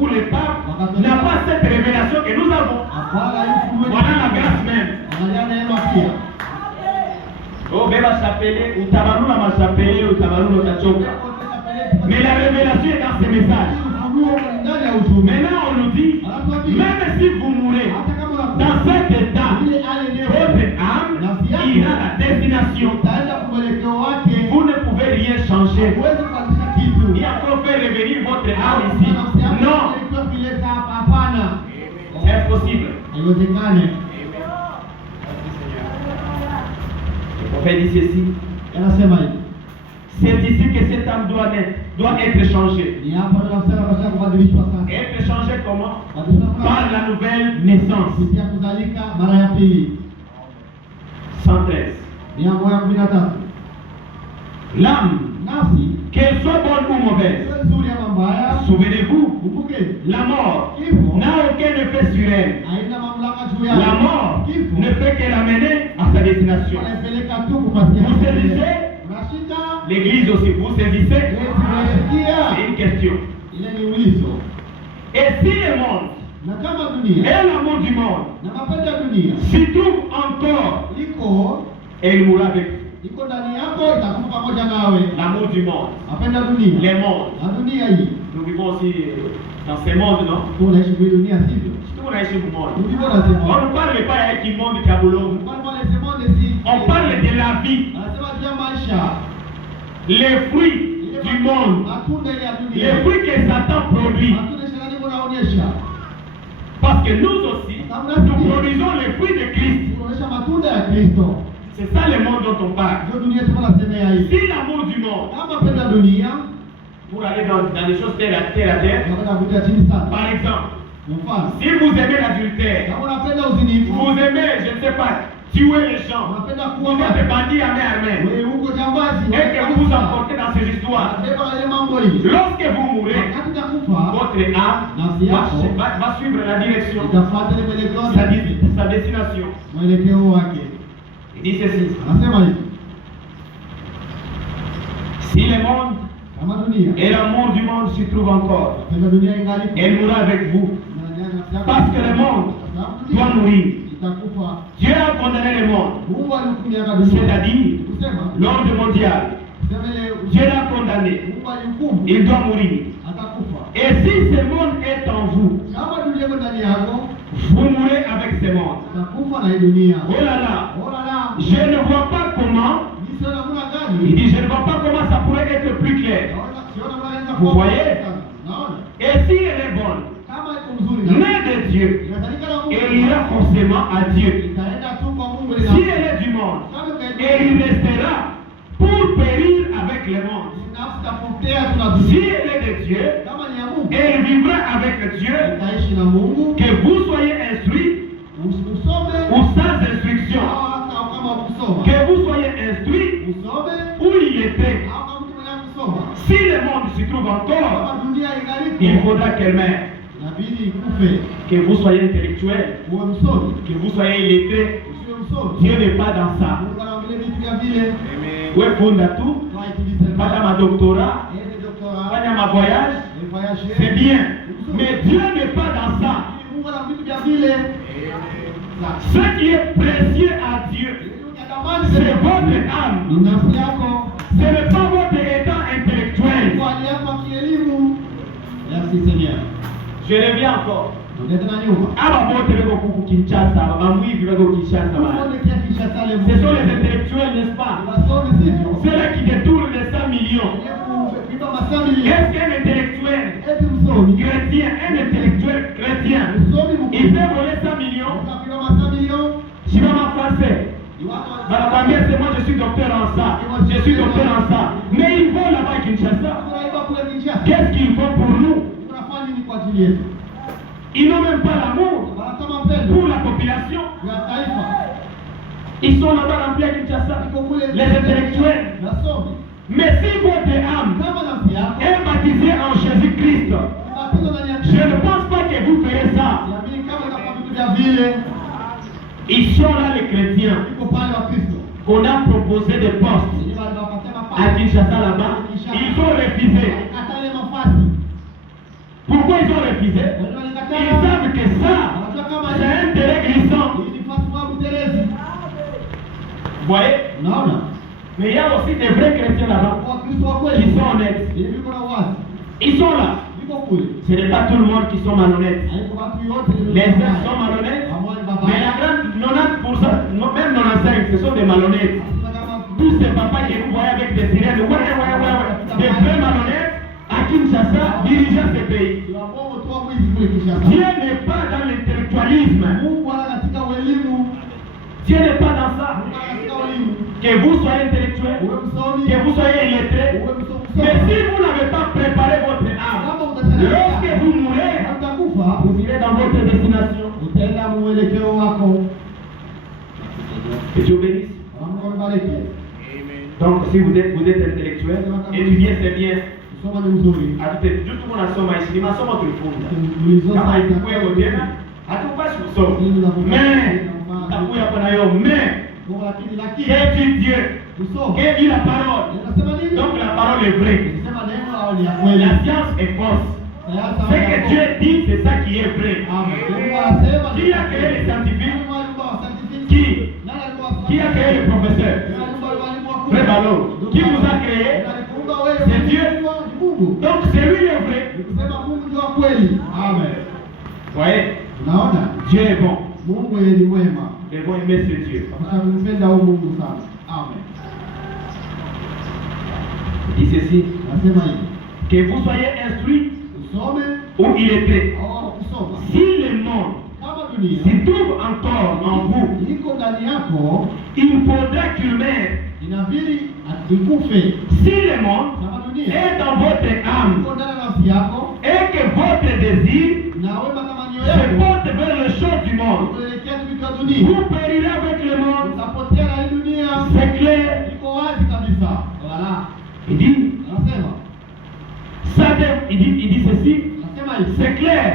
ou les papes n'ont pas cette révélation que nous avons. Hapana hiyo Voilà la grâce même. Angalia neema pia. Oh, beba chapelé, utabarula ma chapelé, utabarula utachoka. Mais la révélation est dans ce message. Maintenant, on nous dit, même si vous mourrez dans cet état, votre âme ira à la destination. Vous ne pouvez rien changer. Ni encore faire revenir votre âme ici. Non, c'est impossible. Le prophète dit ceci. C'est ici que cette âme doit être changée. Être changée comment? Par la nouvelle naissance. 113. L'âme, qu'elle soit bonne ou mauvaise, souvenez-vous, la mort n'a aucun effet sur elle. La mort ne fait que l'amener à sa destination. Vous saisissez? L'église aussi, vous saisissez? C'est une question. Et si le monde et l'amour du monde s'y trouvent encore, elle mourra avec l'amour du monde. Les mondes. Nous vivons aussi dans ce monde, non? Tout le monde. On ne parle pas avec le monde qui a boulot. On parle de la vie. Les fruits du monde. Les fruits que Satan produit. Parce que nous aussi, nous produisons les fruits de Christ. C'est ça le monde dont on parle. Si l'amour du monde, pour aller dans des choses terre à terre, par exemple, si vous aimez l'adultère, vous aimez, je ne sais pas, tuer les gens, vous êtes bandit à main armée, et que vous vous emportez dans ces histoires, lorsque vous mourrez, votre âme va suivre la direction, sa destination. Il dit ceci. Si le monde et l'amour du monde s'y trouvent encore, elle mourra avec vous. Parce que le monde doit mourir. Dieu a condamné le monde, c'est-à-dire l'ordre mondial. Dieu l'a condamné. Il doit mourir. Et si ce monde est en vous, vous mourrez avec ce monde. Oh là là, je ne vois pas comment. Il dit, je ne vois pas comment ça pourrait être plus clair. Vous voyez? Et si elle est bonne, née de Dieu, elle ira forcément à Dieu. Si elle est du monde, elle y restera pour périr avec le monde. Si elle est de Dieu, elle vivra avec Dieu. Que vous soyez instruits ou sans instruction. Que vous soyez instruits où il était. Si le monde s'y trouve encore, il faudra qu'elle meure. inabidi ikufe. que vous soyez intellectuel, Uwe msomi. que vous soyez illettré. Usiwe msomi. Dieu n'est pas dans ça. Mungu anaangalia vitu vya vile. Ouais, fonda tout, pas dans ma doctorat, Yeye doktora. pas dans ma voyage, Voyage. c'est bien. Mais Dieu n'est pas dans ça. Mungu ana vitu vya vile. Ce qui est précieux à Dieu, c'est votre âme. Ni nafsi yako. Ce n'est pas votre état intellectuel. Kwa hali yako ya kielimu. Merci Seigneur. Je reviens encore. Ongeza na nyuma. Aba bote beko kuku Kinshasa, aba mwivi beko Kinshasa. Tuone kia Kinshasa leo. Ce sont les intellectuels, n'est-ce pas? Wasomi sivyo? Ceux-là qui détournent les 100 millions. Kuiba masamili. Est-ce qu'un intellectuel Eti msomi. chrétien, un intellectuel chrétien, Msomi il mkubwa. peut voler 100 millions? Kuiba masamili. Je suis en français. Barabamia, c'est moi, je suis docteur en ça. Je suis docteur en ça. Mais ils vont là-bas à Kinshasa. Tunaiba kule Kinshasa. Qu'est-ce qu'ils font pour nous? Tunafanya nini kwa ajili yetu? Ils n'ont même pas l'amour Wanasema mpendo pour la population. ya taifa. Ils sont là-bas remplis à Kinshasa. Iko kule Les intellectuels. Wasomi. Mais si votre âme Kama nafsi yako. est baptisée en Jésus-Christ, Batizo ndani ya je ne pense pas que vous ferez ça. Yamini kama inafanya vitu vya vile. Ils sont là les chrétiens Iko pale wa Kristo. qu'on a proposé des postes Ni wale wakasema à pale. Kinshasa là-bas. Ils ont refusé. Katale mafasi. Pourquoi ils ont refusé? Ils savent que ça, c'est un terrain glissant. Hii ni fasi wa Buterezi. Vous voyez? Unaona? Mais il y a aussi des vrais chrétiens là-bas Kwa Kristo wa kweli. qui sont honnêtes. Ni viko na wazi. Ils sont là. Viko kule. Ce n'est pas tout le monde qui sont malhonnêtes. Haiko watu yote ni Les uns sont malhonnêtes, mais la grande 90%, même 95, ce sont des malhonnêtes. Tous ces papas que vous voyez avec des sirènes, des vrais malhonnêtes, à Kinshasa, dirigeant ce pays. Dieu n'est pas dans l'intellectualisme. Dieu n'est pas dans ça. Que vous soyez intellectuel, que vous soyez illettré. Mais si vous n'avez pas préparé votre âme, lorsque vous mourrez, vous irez dans votre destination. Que Dieu bénisse. Donc, si vous êtes intellectuel, étudiez c'est bien. Juste pour la somme ici, ma somme tulifunga. Kama ikuwe tena, hatupashi kusoma. Mais, takuya pana yo, mais, qu'est Dieu? Qu'est dit la parole? Donc la parole est vraie. La science est fausse. Ce que Dieu dit, c'est ça qui est vrai. Qui a créé les scientifiques? Qui a créé les professeurs? Frère Ballot. Qui vous a créé? C'est Dieu. Donc c'est lui le vrai. Vous voyez? Dieu est bon. Les bons aimer ce Dieu. Il dit ceci. Que vous soyez instruits ou illettrés. Si le monde se trouve encore en vous, il faudra qu'il meure. Si le monde est dans votre âme et que votre désir se porte vers les choses du monde, vous périrez avec le monde. C'est clair. Il dit, il dit ceci. C'est clair.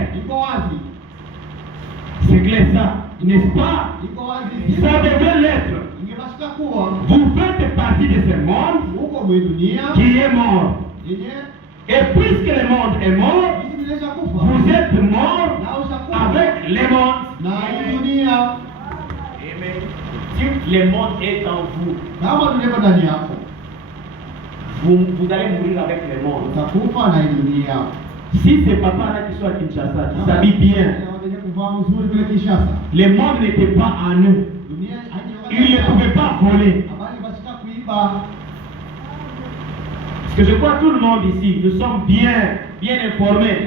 C'est clair ça, n'est-ce pas? Ça devait l'être. Vous faites partie de ce monde qui est mort. Et puisque le monde est mort, vous êtes mort avec le monde. Si le monde est en vous, vous allez mourir avec le monde. Si ces papas-là qui sont à Kinshasa, qui s'habillent bien, le monde n'était pas en nous. Ils ne pouvaient pas voler. Parce que je crois que tout le monde ici, nous sommes bien informés.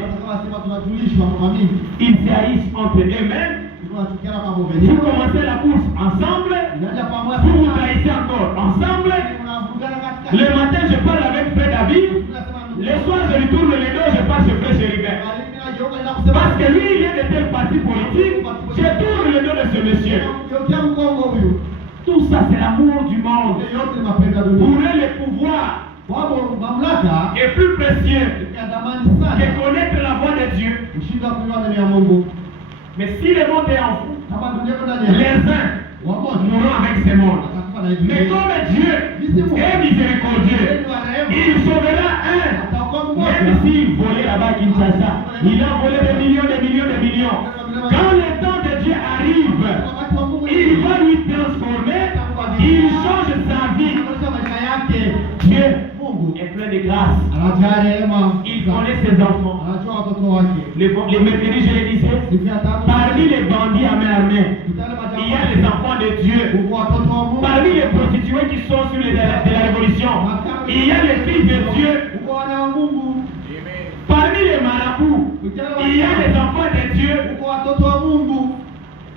Ils se haïssent entre eux-mêmes. Vous commencez la course ensemble. Vous vous trahissez encore ensemble. Le matin, je parle avec Frère David. Le soir, je lui tourne le dos, je passe chez Frère Chéribert. Parce que lui, il est de tel parti politique. Je tourne le dos de ce monsieur. Tout ça, c'est l'amour du monde. Pour eux, le pouvoir est plus précieux que connaître la voix de Dieu. kushindwa kuiona neno ya Mungu. Mais si le monde est en vous, Kama dunia iko ndani les yako, uns wamoja mourront avec ce monde. watakufa na hii Mais dunia. comme Dieu est miséricordieux, il sauvera un. Ataokoa Même mmoja. s'il volait là-bas à Kinshasa, il a volé des millions, des millions, des millions. Quand le temps de Dieu arrive, Wakati wa Mungu il va lui transformer, il change sa vie. anaonyesha maisha yake. Dieu Mungu est plein de grâce. anajaa rehema. Il connaît ses enfants. Anajua watoto wake. Les mercredis, je le disais, Siku ya tatu, parmi les bandits à main armée, il y a les enfants de Dieu. Mungu watoto wa Mungu. Parmi les prostituées qui sont sur de la révolution, il y a les filles de Dieu. Mungu wana wa Mungu. Parmi les marabouts, il y a les enfants de Dieu. Mungu watoto wa Mungu.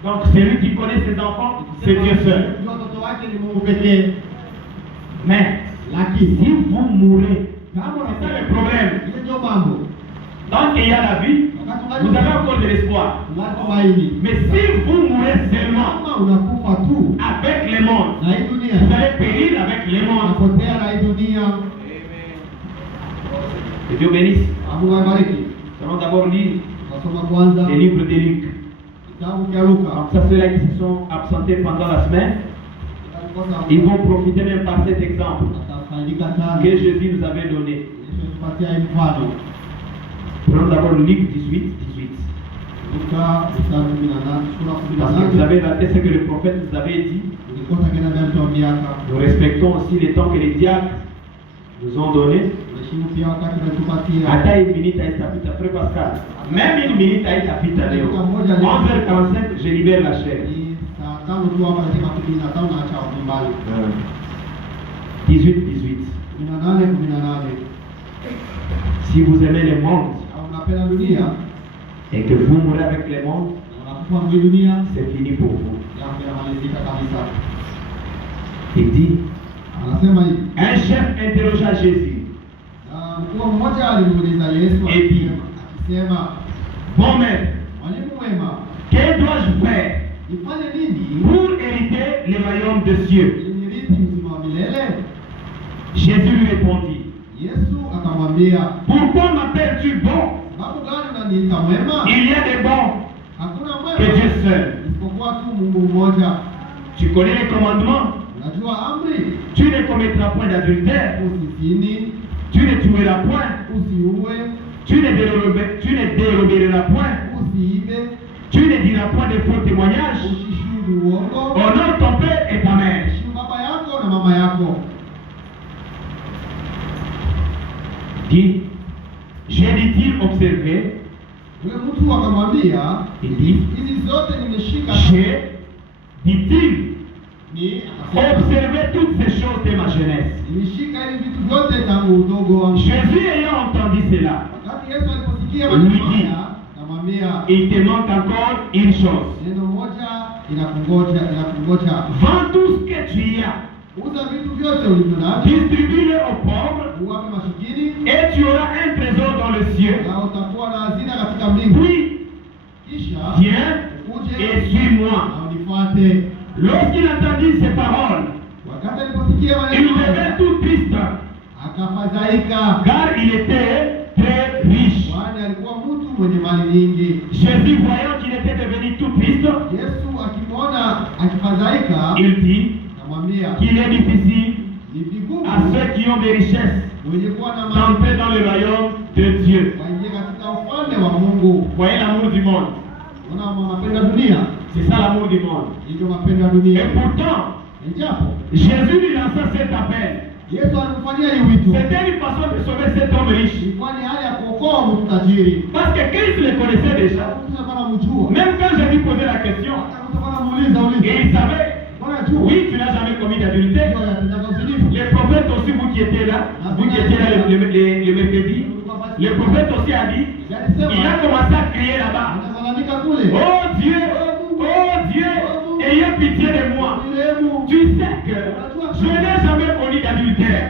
Donc celui qui connaît ses enfants, c'est Dieu seul. Ndio watoto wake ni Mungu pekee. Mais Lakini si vous mourrez, kama c'est ça le problème. ile ndio mambo. Tant qu'il y a la vie, vous avez encore de l'espoir. Unatumaini. Mais si vous mourrez seulement Kama unakufa tu avec le monde, na hii dunia, vous allez périr avec le monde. unapotea na hii dunia. Que Dieu bénisse. Mungu awabariki. Nous allons d'abord lire Tunasoma kwanza les livres de Luc. kitabu cha Luka. Donc ça, ceux-là qui se sont absentés pendant la semaine, ils vont profiter même par cet exemple Atafaidika sana. que Jésus nous avait donné. Yesu tupatia hii mfano. Prenons d'abord Luc 18, 18. Luka mstari 18 sura Parce que vous 18. avez raté ce que le prophète nous avait dit. Nilikosa kena vya tuambiaka. Nous respectons aussi les temps que les diacres nous ont donnés. Heshimu pia wakati unatupatia. Hata une minute haitapita, frère Pascal. Même une minute haitapita leo. 11h45, je libère la chair. Ni saa tano tu hapa katika 15 na acha mbali. 18, 18. 18 18. Si vous aimez le monde Au unapenda dunia et que vous mourrez avec le monde, na unakufa mwi dunia, c'est fini pour vous. yako yanamalizika kabisa. Il dit, Anasema hivi. un chef interrogea Jésus. Mkuu mmoja alimuuliza Yesu akisema, Bon maître, mwalimu mwema, que dois-je faire nifanye nini pour hériter le royaume de cieux? ili nirithi uzima wa milele? Jésus lui répondit, Yesu akamwambia, pourquoi m'appelles-tu bon? sababu gani unaniita mwema? Il y a des bons Hakuna que mwema Dieu seul. isipokuwa tu Mungu mmoja. Tu connais les commandements? Unajua amri: Tu ne commettras point d'adultère, usizini, tu ne tueras point, usiue, tu ne déroberas point, usiibe, tu ne diras point de faux témoignages, usishuhudu uongo, honore ton père et ta mère. heshimu baba yako na mama yako. Dit, j'ai dit-il observé, Yule mtu akamwambia, Hivi hizi zote nimeshika. j'ai, dit-il, Ni akasema, observé toutes ces choses de ma jeunesse. nimeshika hivi vitu vyote tangu udogo wangu. Jésus ayant entendu cela, Wakati Yesu aliposikia Lui maneno dit, haya, akamwambia, il te manque encore une chose. neno moja inakungoja. Vends tout ce que tu as, Uza vitu vyote ulivyo navyo, distribue-le aux pauvres, uwape masikini, et tu auras un trésor dans le ciel. na utakuwa na hazina katika mbingu. Puis, Kisha viens uje et suis-moi. na unifuate. Lorsqu'il entendit ces paroles, Wakati aliposikia il maneno devint haya, tout triste, akafadhaika, car il était très riche. kwani alikuwa mtu mwenye mali nyingi. Jésus, voyant qu'il était devenu tout triste, Yesu akimwona akifadhaika, il dit akamwambia, qu'il est difficile ni vigumu à ceux qui ont des richesses wenye kuwa na mali d'entrer dans le royaume de Dieu. waingie katika ufalme wa Mungu. Voyez l'amour du monde. Unaona mapendo ya dunia, C'est ça l'amour du monde. ndio mapendo ya dunia. Et pourtant, Japo Jésus lui lança cet appel. Yesu alimfanyia hii wito, C'était une façon de sauver cet homme riche. ilikuwa ni hali ya kuokoa mtu tajiri. Parce que Christ le connaissait déjà. Mtu kana mjua, Même quand Jésus posait la question, hata mtu kana muuliza et il savait, bwana jua, oui, tu n'as jamais commis d'adultère. ndio yatendeka uzinifu. Les prophètes aussi, vous qui étiez là, vous qui étiez là le mercredi, le prophète aussi a dit, il a commencé à crier là-bas. Analalamika kule, Oh Dieu, ayez pitié de moi. Tu sais que je n'ai jamais connu d'adultère.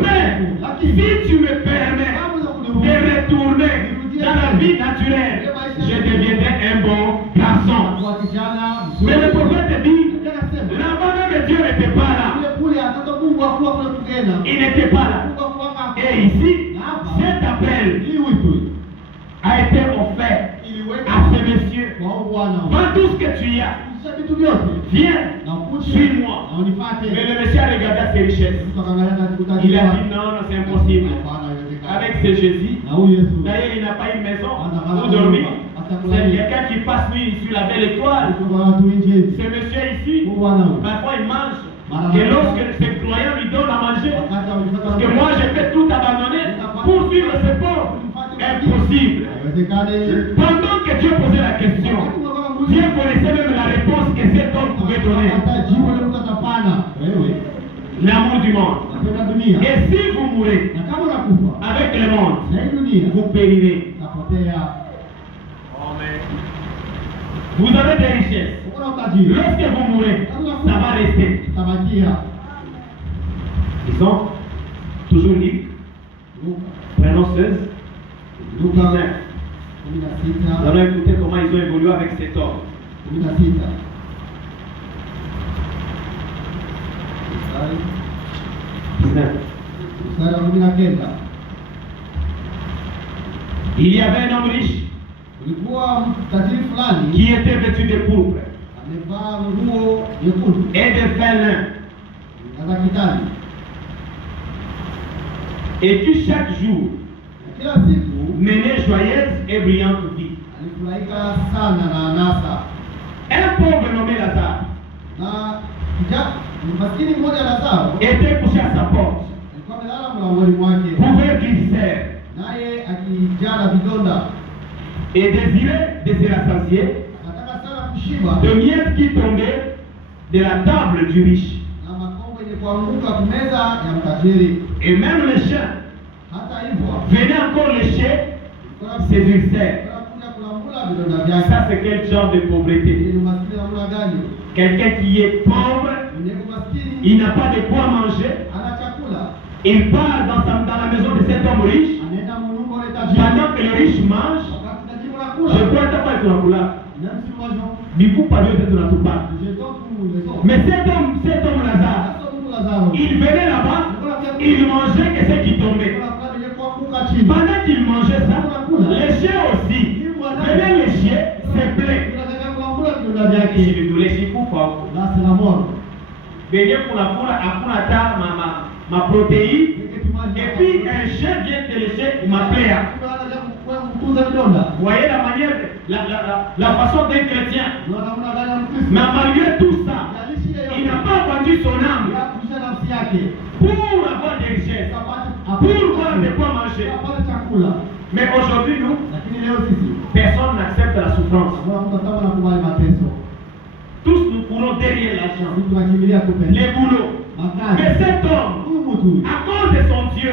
Mais si tu me permets de retourner dans la vie naturelle, je deviendrai un bon garçon. kwa kijana Mais le mzuri. prophète dit, Anasema, là-bas même Dieu n'était pas là. kule hata Mungu akuwa kule kugena. Il n'était pas là. Mungu akuwa Et ici, cet appel hii wito a été offert Bwana. Vends tout ce que tu as. Kisha vitu vyote. Viens, Na ukuje. suis-moi. Na unifuate. Mais le monsieur a regardé à ses richesses. Mtu akaangalia katika utaji Il a wake. dit non, non, c'est impossible. Hapana, haiwezekani. Avec ce Jésus, Na huyu Yesu. d'ailleurs, il n'a pas une maison pour dormir. C'est quelqu'un qui passe nuit sur la belle étoile. Kuna watu nje. Ce monsieur ici, Huyu Bwana huyu. parfois il mange. Et lorsque ces croyants lui donnent à manger, Wakati wa parce que moi je vais tout abandonner pour suivre ce pauvre. Impossible. Haiwezekani. Pendant que Dieu posait la question, Dieu connaissait même la réponse que cet homme pouvait donner. Hata jibu leo utapana. Wewe. L'amour du monde. Napenda dunia. Et si vous mourrez Na kama unakufa. avec le monde, Na hii dunia. vous périrez. Utapotea. Vous avez des richesses. Kuna utajiri. Lorsque vous mourrez, ça va rester. Tabakia. Ils sont toujours libres. Prénom 16. Luka 19. 16. Nous allons écouter comment ils ont évolué avec cet homme. 16. Mstari 19. wa 19. Il y avait un homme riche Kulikuwa tajiri fulani qui était vêtu de pourpre amevaa nguo nyekundu et de fin lin, na za kitani, et qui chaque jour na kila siku menait joyeuse et brillante vie. alifurahika sana na anasa. Un pauvre nommé Lazare Na maskini mmoja Lazaro était couché à sa porte, alikuwa amelala mlangoni mwake, couvert d'ulcères, naye akijaa vidonda, et désirait de se rassasier anataka sana kushiba de miettes qui tombaient de la table du riche. na makombo yenye kuanguka kumeza ya mtajiri. Et même les chiens Hata hivyo venaient encore lécher ses ulcères. kuja kulambula vidonda vyake. Ça, c'est quel genre de pauvreté? Ni umaskini namna gani? Quelqu'un qui est pauvre, Mwenye umaskini il n'a pas de quoi manger. ana chakula, Il part dans la maison de cet homme riche. anaenda munungo le tajiri. Pendant que le riche mange, Wakati tajiri je anakula, crois que pas être là. même si moi Du coup, pas Dieu de la toupa. je donne pour les autres. Mais cet homme Lazare, Sasa Mungu Lazaro. il venait là-bas, il mangeait que ce qui tombait. Pendant qu'il mangeait ça, les chiens aussi venaient lécher ses plaies. Si tu les chiens pour venir pour la poule, à ta ma protéine, et puis un chien vient te lécher ma plaie. Vous voyez la manière, la façon d'un chrétien. Mais malgré tout ça, il n'a pas vendu son âme pour avoir des richesses, pour avoir de quoi manger. Mais aujourd'hui, nous, personne n'accepte la souffrance. Tous nous courons derrière l'argent, les boulots. Mais cet homme, à cause de son Dieu,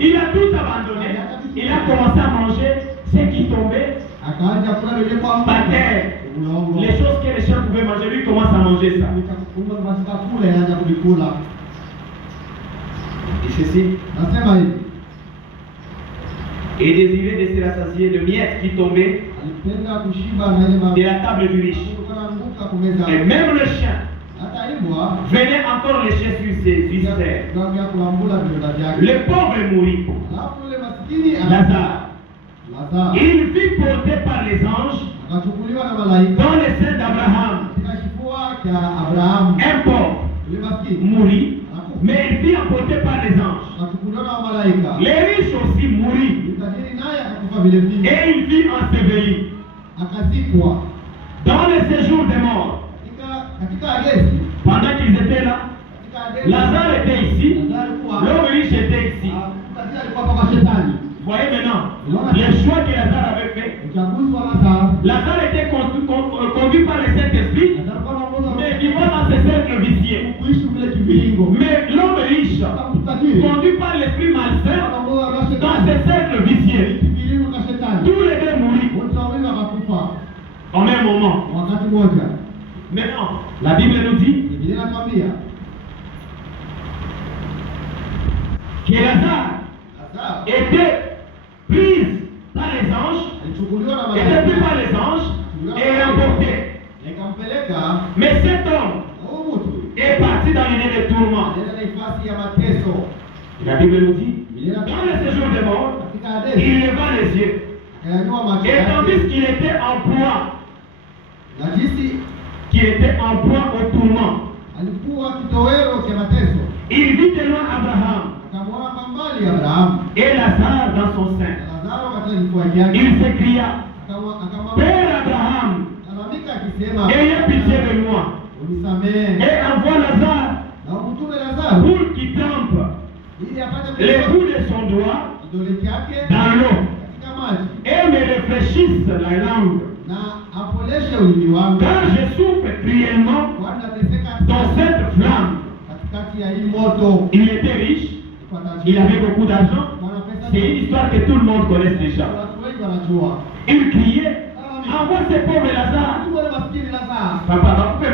il a tout abandonné. Il a commencé à manger ce qui tombait par terre. Les choses que les chiens pouvaient manger, lui commence à manger ça. Et ceci, et désirait de se rassasier de miettes qui tombaient de la table du riche. Et même le chien venait encore lécher sur ses viscères. Le pauvre mourut. Lazare, il fut porté par les anges dans le sein d'Abraham. Un pauvre mourut, mais il fut emporté par les anges. Les riches aussi moururent, et il fut enseveli. Dans le séjour des morts, pendant qu'ils étaient là, Lazare était ici, l'homme riche était ici. Vous voyez maintenant les choix que Lazare avait fait. Lazare était conduit par le Saint-Esprit, mais vivant dans ce cercle vicieux. Mais l'homme riche, conduit par l'esprit malsain, dans ce cercle vicieux, tous les deux mourirent en même moment. Maintenant, la Bible nous dit que Lazare était prise par les anges, était pris par les anges et emporté. Mais cet homme est parti dans l'idée de tourment. La Bible nous dit, dans le séjour des morts, il leva les yeux. Et tandis qu'il était en proie na jinsi qui était en proie au tourment. alikuwa kitowero cha mateso. Il vit de loin Abraham Akamwona kwa mbali Abrahamu et Lazare dans son sein. na Lazaro katika kifua chake. Il s'écria, Akamwambia Père Abraham, Alamika akisema, ayez pitié de moi unisamehe et envoie Lazare na umtume Lazaro pour qu'il trempe ili apate les kutoka bouts de son doigt kidole chake dans l'eau katika maji et me réfléchisse la langue. na apoleshe ulimi wangu, Car je souffre cruellement kwani nateseka dans cette flamme. katikati ya hii moto. Il était riche, Kwa tajiri. il avait beaucoup d'argent. Mwana pesa C'est une histoire que tout le monde connaît déjà. watu wengi wanajua. Il criait, envoie ces pauvres Lazare. Tuko na maskini Lazaro. Papa, va couper